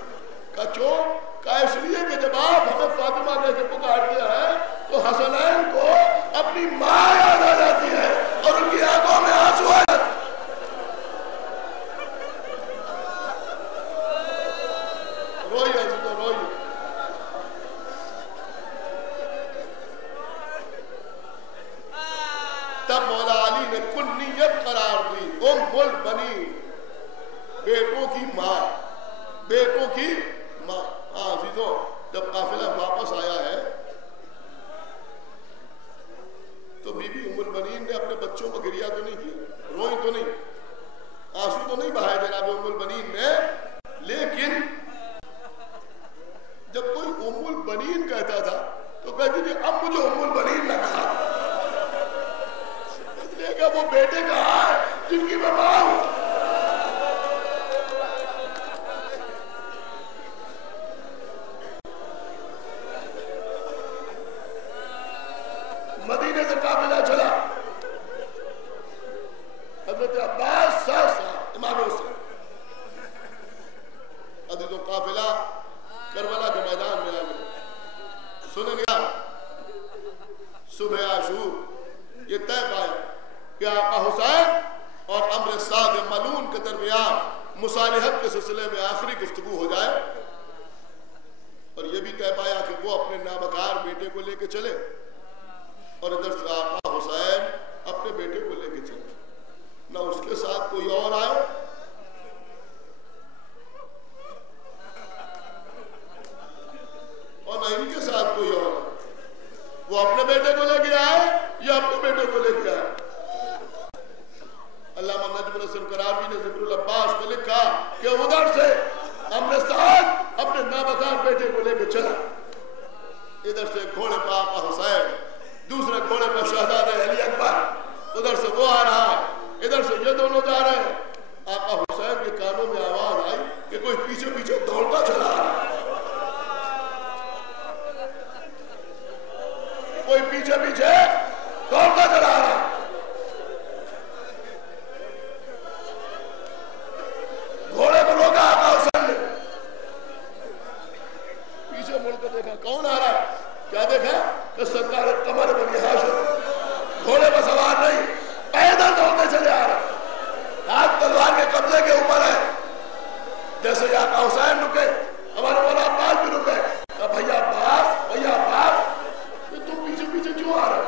कहा क्यों? कहा इसलिए कि जब आप हमें फातिमा कह के पुकारते हैं तो हसनैन को अपनी मां याद आ जाती है और उनकी आंखों में आंसू आ जाते। रोइए तो रोइए। तब मौला अली ने कुन्नियत करार दी उम्मुल बनीन, बेटों की मां, बेटों की मां। अजीजों, जब काफिला वापस आया है तो बीबी उम्मुल बनीन ने अपने बच्चों को गिरिया तो नहीं किया, रोई तो नहीं, आंसू तो नहीं बहाए जनाब उम्मुल बनीन ने, लेकिन जब कोई उम्मुल बनीन कहता था तो कहती थी अब मुझे उम्मुल बनीन ना कहा, इसलिए कि वो बेटे कहा है जिनकी मैं मां हूं। मदीने से काफिला चला, हजरत अब्बास साथ इमामों से। अजीजों, काफिला करबला के मैदान में आ गया। सुने गया सुबह आशूर ये तय पाया कि आका हुसैन और अम्र साद मलून के दरमियान मुसालिहत के सिलसिले में आखिरी गुफ्तगू हो जाए, और ये भी तय पाया कि वो अपने नाबकार बेटे को लेके चले और इधर से आका हुसैन अपने बेटे को लेके चले, ना उसके साथ कोई और आए और ना इनके साथ कोई और। वो अपने बेटे को लेके आए या अपने बेटे को लेके आए। अल्लामा नजमुल हसन करावी ने जिक्रुल अब्बास में लिखा कि उधर से हमने साथ अपने नाबकार बेटे को लेके चला, इधर से घोड़े पर आका हुसैन, दूसरे घोड़े पर शहजादा अली अकबर, उधर से वो आ रहा है, इधर से ये दोनों जा रहे हैं। आका हुसैन के कानों में आवाज आई कि कोई पीछे पीछे दौड़ता चला आ रहा है, कोई पीछे पीछे दौड़ता चला आ रहा है। घोड़े को रोका आका हुसैन ने, पीछे मुड़कर देखा कौन आ रहा है। क्या देखा कि सरकार कमर बनी हाशिम घोड़े पर सवार नहीं, पैदल दौड़ते चले आ रहे, हाथ तलवार के कब्जे के ऊपर है। जैसे आका हुसैन रुके, हमारे मौला अब्बास भी रुके। कहा भैया अब्बास, भैया अब्बास, तो तुम पीछे पीछे क्यों आ रहे?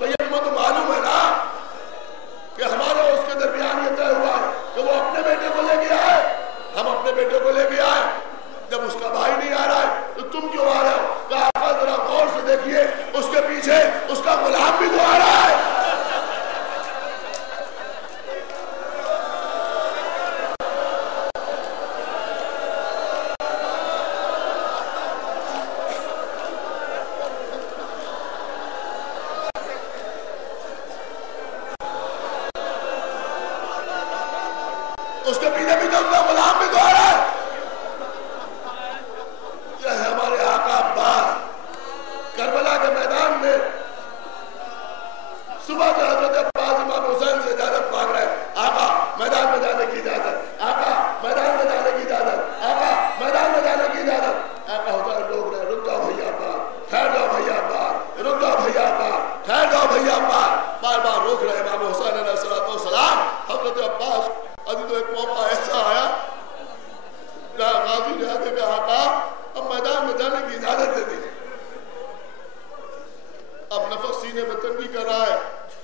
भैया तुम्हें तो मालूम है ना कि हमारे उसके दरमियान ये तय हुआ है कि वो अपने बेटे को लेके आए, हम अपने बेटे को लेके आए। जब उसका भाई नहीं आ रहा है तो तुम क्यों आ रहे हो? कहा जरा गौर से देखिए, उसके पीछे उसका गुलाम भी तो आ रहा है। उसके पीछे पीछे उसका गुलाम भी तो आ रहा है। यह है हमारे आका अब्बास। करबला के मैदान में सुबह से हजरत अब्बास इमाम हुसैन से इजाजत मांग रहे हैं, आका मैदान में जाने की इजाजत, आका मैदान में जाने की इजाजत, आका मैदान में जाने की इजाजत। आका हुसैन रोक रहे, रुक जाओ भैया अब्बास, ठहर जाओ भैया अब्बास, रुक जाओ भैया अब्बास, ठहर जाओ भैया अब्बास, बार बार रोक रहे इमाम हुसैन अलैहिस्सलाम। हजरत अब्बास अभी तो एक मौका ऐसा आया जहां गाजी ने आके कहा, आका अब मैदान में जाने की इजाजत दे दीजिए। अब नफस सीने में तंगी कर रहा है,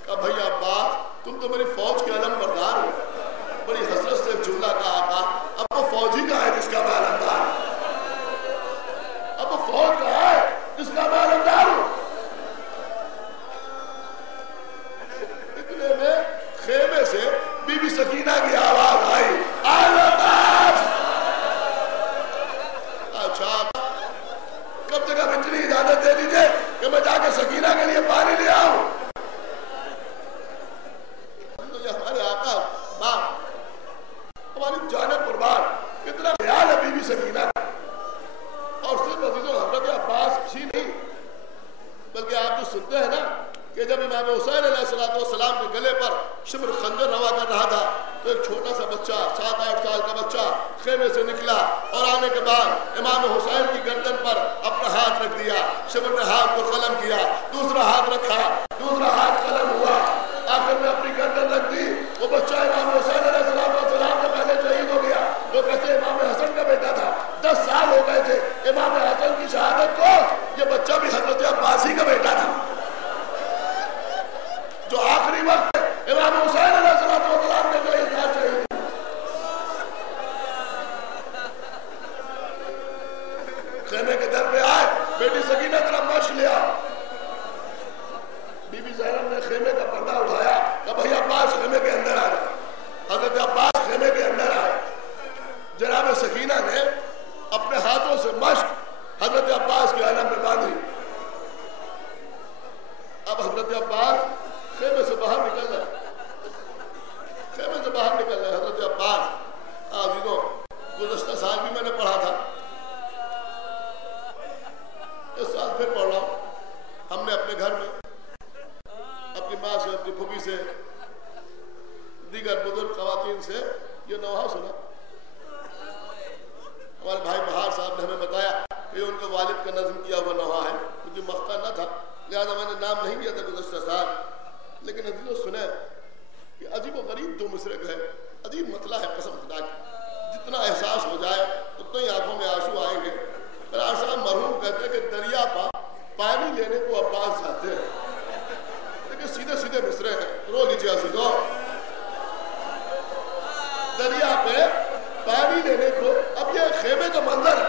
कहा भैया अब्बास तुम तो मेरी फौज के अलमबरदार हो। बड़ी हसरत से जुमला कहा, आका अब वो फौजी का है जिसका मैं अलमदार, अब वो फौज का है जिसका मैं अलमदार हूं। इतने में खेमे से बीबी सकीना की आवाज आई, अच्छा कब तक अब इतनी इजाजत दे दीजिए कि मैं जाके सकीना के लिए पानी ले आऊं। तो ये हमारे आका बाप हमारी जाने कुर्बान, कितना ख्याल है बीबी सकीना का। और सिर्फ अजीजों हजरत अब्बास ही नहीं, बल्कि आप जो सुनते हैं ना कि जब इमाम हुसैन अलैहिस्सलाम के गले पर शिमर खंजर रवा कर रहा था तो एक छोटा सा बच्चा 7-8 साल का बच्चा खेमे से निकला और आने के बाद इमाम हुसैन की गर्दन पर अपना हाथ रख दिया। शिमर ने हाथ को कलम किया, दूसरा हाथ रखा, दूसरा हाथ कलम हुआ, आखिर में अपनी गर्दन रख दी। वो बच्चा इमाम हुसैन अलैहिस्सलाम से पहले शहीद हो गया। तो कहते इमाम हसन का बेटा था, 10 साल हो गए थे इमाम हसन की शहादत को, ये बच्चा भी हजरत अब्बासी का बेटा था। जो आखिरी वक्त इमाम हुसैन अलैहिस्सलाम के जो इज़्ज़त चाहिए, खेमे के दर पे आए, बेटी सकीना तरफ मश लिया। बीबी ज़ैनब ने खेमे का पर्दा उठाया, कहा भैया अब्बास खेमे के अंदर आ जाए। हजरत अब्बास खेमे के अंदर आए। जनाब सकीना ने अपने हाथों से मश्क हजरत अब्बास के आलम में बांधी। अब हजरत अब्बास खेमे से बाहर निकल रहे, खेमे से बाहर निकल रहे। हजरत अब्बास आज़ीज़ों गुज़श्ता साल भी मैंने पढ़ा था, इस साल फिर पढ़ रहा हूँ। हमने अपने घर में अपनी माँ से, अपनी फूफी से, दीगर बुजुर्ग ख़वातीन से ये नौहा सुना। हमारे भाई बहार साहब ने हमें बताया कि उनके वालिद का नज़्म किया हुआ नौहा है, क्योंकि मख्ता न था लिहाजा मैंने नाम नहीं लिया था गुज़श्ता साल। लेकिन अजीजों सुने कि अजीब व गरीब दो मिसरे गए, अजीब मतला है कसम खुदा की। जितना एहसास हो जाए उतना ही आंखों में आंसू आएंगे। फरार साहब मरहूम कहते हैं कि दरिया पर पानी लेने को अब्बास जाते हैं। देखिए सीधे सीधे मिसरे हैं, रो लीजिए अजीजों। दरिया पे पानी लेने को, अब ये खेमे का मंजर है।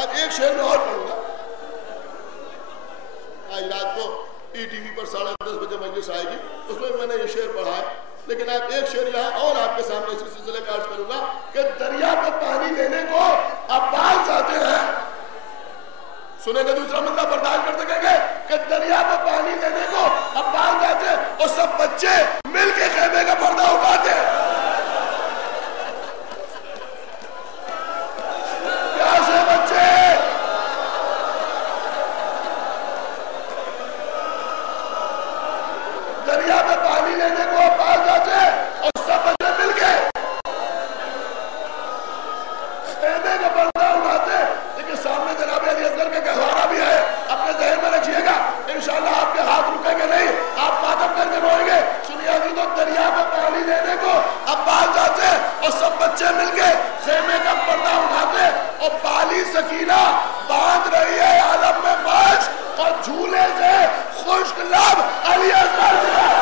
आज एक शेर में और पढ़ूंगा। आज रात को ईटीवी पर 10:30 बजे मजलिस आएगी, उसमें मैंने ये शेर पढ़ा है। लेकिन आज एक शेर यहाँ और आपके सामने इसी सिलसिले में अर्ज करूंगा कि दरिया पर पानी लेने को अब्बास जाते हैं। सुनेंगे दूसरा मतलब बर्दाश्त कर सकेंगे कि दरिया पर पानी लेने को अब्बास जाते हैं और सब बच्चे मिलके खेमे का पर्दा उठाते हैं। प्यासे बच्चे दरिया में पानी लेने को अब्बास जाते हैं और सब बच्चे मिलके खेमे का पर्दा उठाते। लेकिन सामने जनाब अली असगर का गहवारा भी है, अपने ज़हन में रखिएगा। इंशाल्लाह आपके हाथ रुकेंगे नहीं, आप मातम करके रोएंगे। सुनिए तो दरिया में पानी लेने को अब्बास जाते और सब बच्चे मिलके खेमे का पर्दा उठाते और बाली सकीना बांध रही है आलम में बाज और झूले से खुश्क लब अली असगर।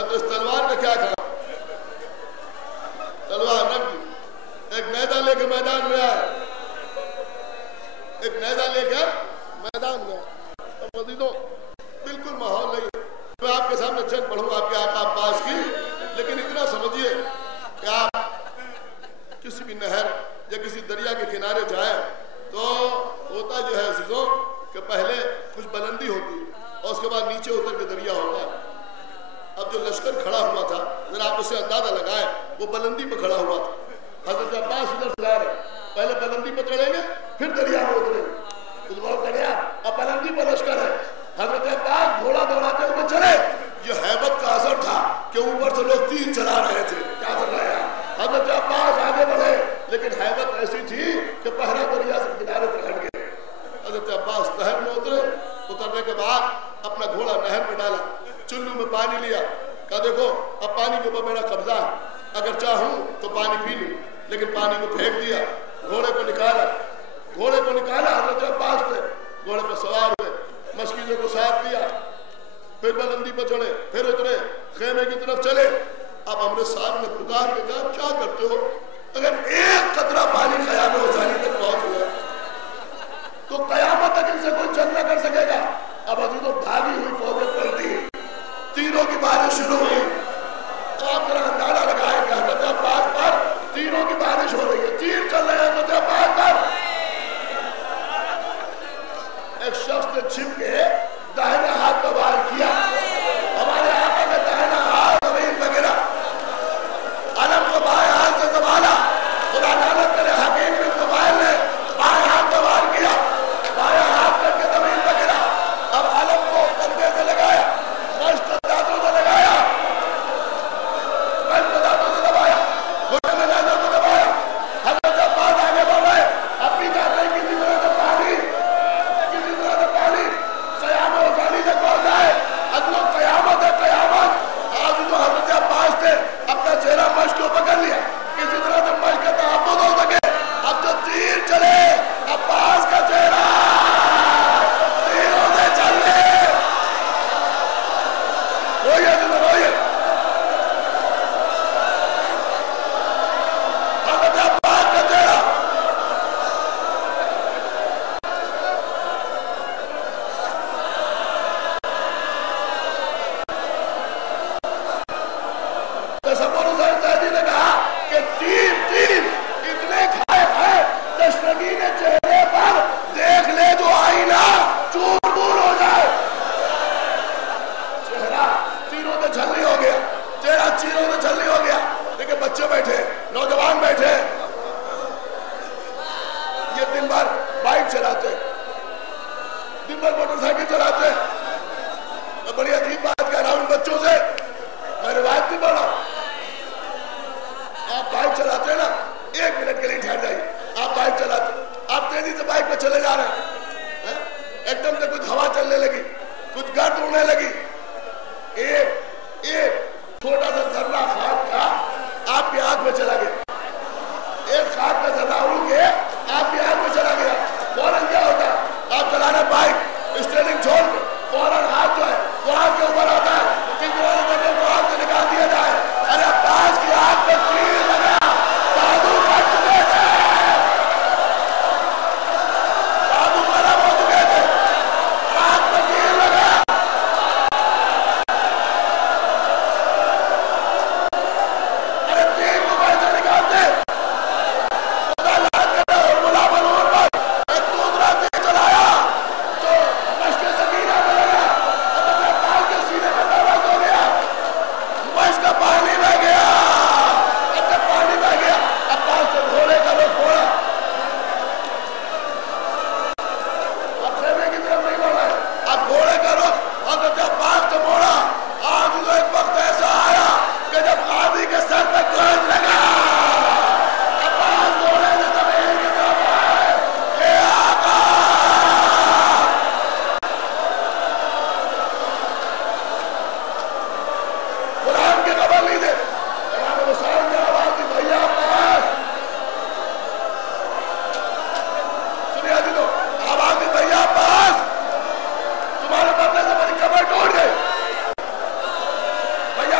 तो इस तलवार का क्या करा? तलवार रख दी, एक मैदा लेकर मैदान में आए, एक मैदा लेकर मैदान में आए। मजीदों बिल्कुल माहौल नहीं। मैं आपके सामने जंग पढ़ूं आपके आका अब्बास की, लेकिन इतना समझिए कि आप किसी भी नहर या किसी दरिया के किनारे जाए तो होता जो है अजीजों कि पहले कुछ बुलंदी होती और उसके बाद नीचे उतर के दरिया होता है। अब जो लश्कर खड़ा हुआ था, जरा आप उससे अंदाजा लगाए, वो बुलंदी पर खड़ा हुआ था। हजरत अब्बास उधर से आ रहे, पहले बुलंदी पर चढ़ेंगे फिर दरिया में उतरेंगे। कुछ गौर करें आप, अब बुलंदी पर लश्कर है, हजरत अब्बास घोड़ा दौड़ाते ऊपर चले। ये हैबत का असर था कि ऊपर से लोग तीर चला रहे थे। क्या चल रहा है? हजरत अब्बास आगे बढ़े, लेकिन हैबत ऐसी थी कि पहरा दरिया से किनारे पर हट गए। हजरत अब्बास नहर में उतरे, उतरने के बाद अपना घोड़ा नहर में डाला, चुल्लू में पानी लिया, कहा देखो अब पानी के ऊपर मेरा कब्जा है, अगर चाहूं तो पानी पी लूं, लेकिन पानी को फेंक दिया। घोड़े को निकाला, घोड़े को निकाला, हजरत अब्बास थे घोड़े पर सवार हुए, मस्किनों को साथ दिया, फिर बुलंदी पर चढ़े, फिर उतरे, खेमे की तरफ चले। अब हमने सामने पुकार के कहा क्या करते हो? अगर एक कतरा पानी क़याम हुसैनी तक पहुंच गया तो कयामत तक इनसे कोई जंग न कर सकेगा। अब अभी तो भागी हुई फौजें पलटी, तीरों की बारिश शुरू हुई। तो आप जरा अंदाजा लगाए कि हजरत अब्बास पर तीरों की बारिश हो रही है, तीर चल रहे हैं हजरत अब्बास पर। एक शख्स ने छिप के दाहिने हाथ पर वार किया, हमारे आका में दाहिना हाथ जमीन पर गिरा, अलम को बाएं हाथ से संभाला। खुदा लानत करे हकीम बिन मुबाइल ने बाएं हाथ पर वार किया, बाएं हाथ करके जमीन पर गिरा। अब अलम को कंधे से लगाया, मस्त दांतों से लगाया, मस्त दांतों से दबाया, घुटने में नजर को दबाया। हजरत अब्बास आगे बढ़ रहे, अपनी चाहते हैं किसी तरह से पानी, किसी तरह से पानी क़याम हुसैनी तक पहुंच जाए। अदलो क़यामत है क़यामत। आज जो हजरत अब्बास थे अपना चेहरा मश्क को पकड़ लिया, किसी तरह से मश्क का तहफ़्फ़ुज़ हो सके। अब जो तीर चले, अब्बास का चेहरा तीरों से चलने, रोइए जिन्हें रोइए। हजरत अब्बास का चेहरा तसव्वुर हुसैन सैदी ने कहा कि तीर तीर इतने खाए हैं तशनगी ने चेहरे पर देख ले जो आईना चूर दूर हो जाए। चेहरा तीरों से छलनी हो गया, चेहरा चीरों से छलनी हो गया। देखिए बच्चे बैठे, नौजवान बैठे, ये दिन भर बाइक चलाते, दिन भर मोटरसाइकिल चलाते। तो बड़ी अजीब बात कह रहा हूं बच्चों से, मैं रिवायत नहीं पढ़ रहा। आप बाइक चलाते हैं ना, 1 मिनट के लिए ठहर जाइए। आप बाइक चलाते, आप तेजी से बाइक पे चले जा रहे हैं, एकदम से कुछ हवा चलने लगी, कुछ गर्द उड़ने लगी, एक छोटा सा जर्रा खाक का आपकी आंख में चला गया, एक खाक का जर्रा उड़ के आपकी आंख में चला गया। फौरन क्या होता है? आप चला रहे बाइक, स्टीयरिंग छोड़ के फौरन हाथ जो है वो आंख के ऊपर आता है, किस तरह से वो आंख से निकाल दिया जाए। अरे अब्बास की आंख में तीर लगा, बाजू कट चुके थे, बाजू खराब हो चुके थे, आंख में तीर लगा। अरे तीर को कैसे निकालते? खुदा लानत करे और मुलाबल उमर पर एक दूसरा तीर चलाया जो मश्क सकीना में लगा, हजरत अब्बास के सीने में दर्द हो गया, मश्क का पानी बह गया, अंदर पानी बह गया। अब्बास से घोड़े का रुख मोड़ा, अब खेमे की तरफ नहीं बढ़ रहे, अब घोड़े का रुख हजरत अब्बास से मोड़ा। आज तो एक वक्त ऐसा आया कि जब गाजी के सर पे गोंद लगा, अब्बास घोड़े से जमीन की तरफ आए, ए आका। कुरान की खबर लीजिए, इमाम हुसैन ने आवाज दी, भैया अब्बास, सुनिए जी, तो आवाज दी, भैया अब्बास, तुम्हारे मरने से मेरी कमर टूट गई। भैया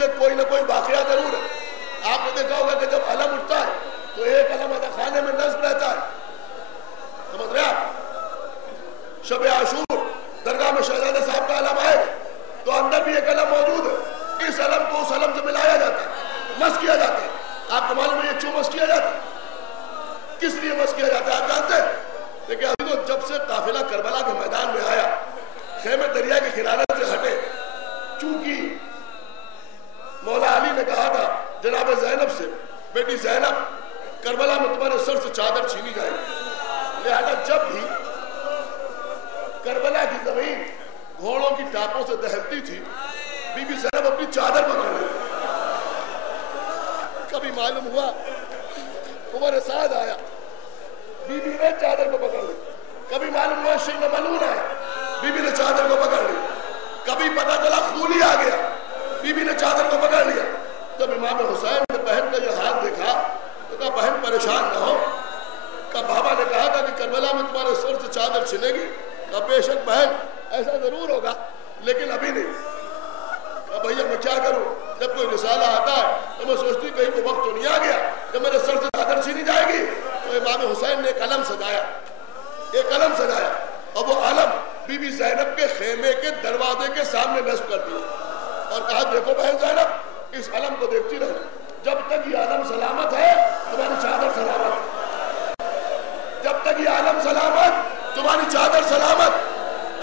पीछे कोई ना कोई वाकया जरूर है। आपने देखा होगा कि जब अलम उठता है तो एक अलम खाने में नस्ब रहता है, समझ रहे आप। शब आशूर दरगाह में शहजादा साहब का अलम आएगा तो अंदर भी एक अलम मौजूद है, इस अलम को उस अलम से मिलाया जाता है, मस किया जाता है। आपको मालूम है क्यों मस किया जाता है, किस लिए मस किया जाता है आप जानते हैं? लेकिन अभी तो जब से काफिला करबला के मैदान में आया, खेमे दरिया के किनारे से हटे, चूंकि मौला अली ने कहा था जनाब ज़ैनब से, बेटी ज़ैनब करबला में तुम्हारे सर से चादर छीनी जाएगी, लिहाजा जब भी करबला की जमीन घोड़ों की टापों से दहकती थी, बीबी ज़ैनब अपनी चादर पकड़ ली। कभी मालूम हुआ उमर साद आया, बीबी ने चादर को पकड़ ली। कभी मालूम हुआ शिंग मलून आया, बीबी ने चादर को पकड़ ली। कभी पता चला खूली आ गया, बीबी ने चादर को पकड़ लिया। जब इमाम हुसैन ने बहन का यह हाल देखा तो कहा बहन परेशान न हो। का बाबा ने कहा था कि करबला में तुम्हारे सर से चादर छिनेगी। का बेशक बहन ऐसा जरूर होगा, लेकिन अभी नहीं। का भैया मैं क्या करूं, जब कोई रिसाला आता है तो मैं सोचती कहीं को वक्त तो नहीं आ गया जब मेरे सर से चादर छीनी जाएगी। तो इमाम हुसैन ने एक अलम सजाया, एक अलम सजाया और वो अलम बीबी ज़ैनब के खेमे के दरवाजे के सामने नस्ब कर दिया और कहा देखो बहन ज़ैनब, इस अलम को देखती रहना, जब तक ये अलम सलामत है तुम्हारी चादर सलामत है, जब तक ये अलम सलामत तुम्हारी चादर सलामत।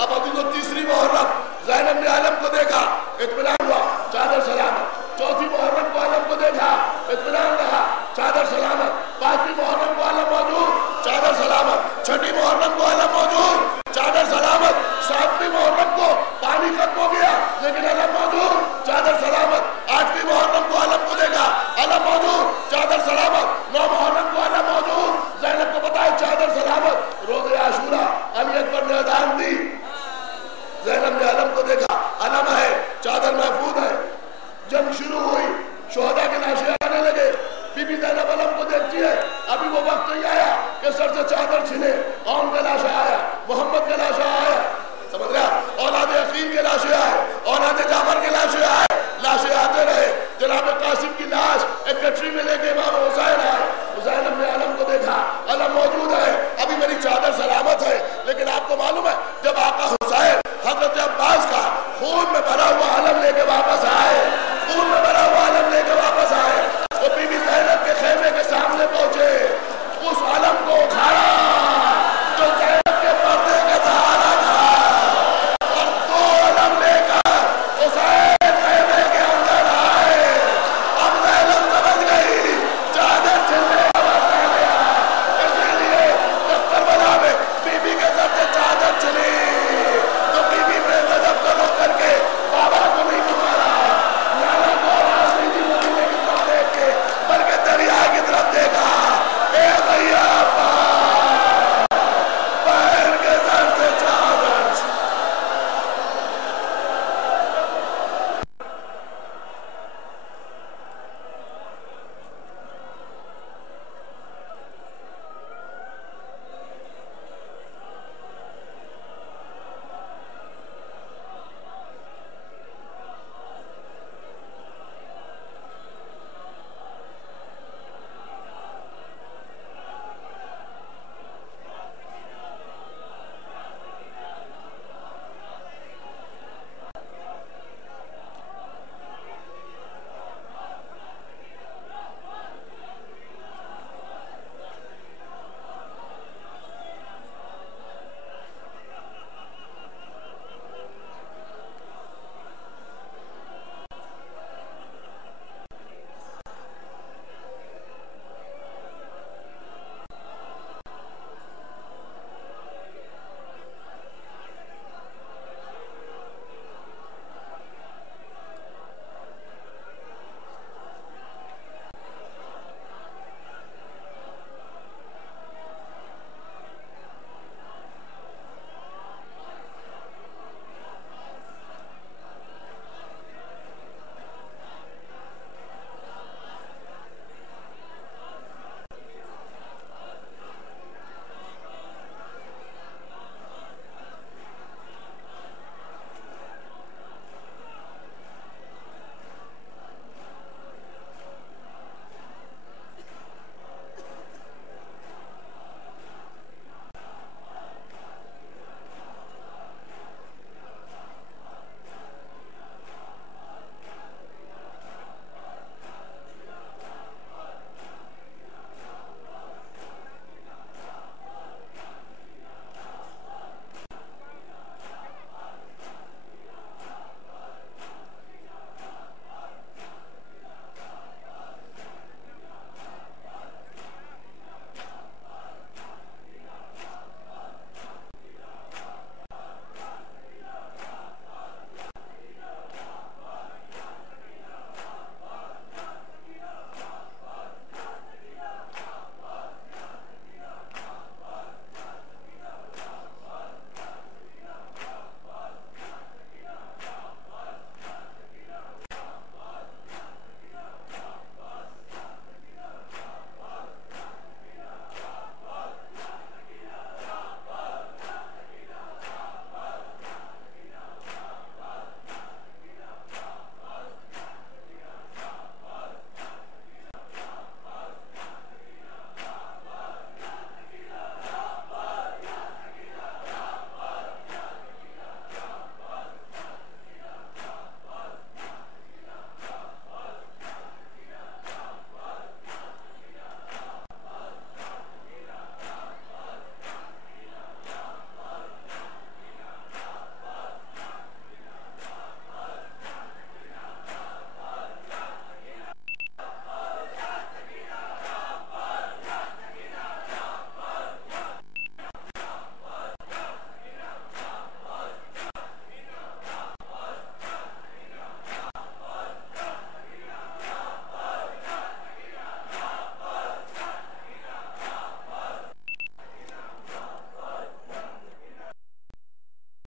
अब अभी तो तीसरी मुहर्रम ज़ैनब ने अलम को देखा, इत्मीनान हुआ, चादर सलामत। चौथी मुहर्रम को अलम को देखा, इत्मीनान रहा, चादर सलामत। पांचवी मुहर्रम को अलम मौजूद, चादर सलामत। छठी मुहर्रम को अलम मौजूद, चादर सलामत। सातवीं मुहर्रम को पानी खत्म हो गया लेकिन अलम मौजूद, चादर सलामत। आठवीं मुहर्रम को अलम को देखा, अलम मौजूद, चादर सलामत। 9 मुहर्रम को अलम मौजूद, ज़ैनब को पता है चादर सलामत। रोज़े आशूरा अली अकबर ने अज़ान दी, ज़ैनब ने अलम को देखा, अलम है, चादर महफूज है। जंग शुरू हुई, शोहदा के लाशें आने लगे, बीबी ज़ैनब अलम को देखती है। अभी वो वक्त नहीं आया कि सर से चादर छिने, कौन का लाशा आया, मोहम्मद का लाशा आया, समझ रहा, औलाद अकील के लाशे आए, औलाद जाफर के लाशे आए, लाशे आते रहे। जनाब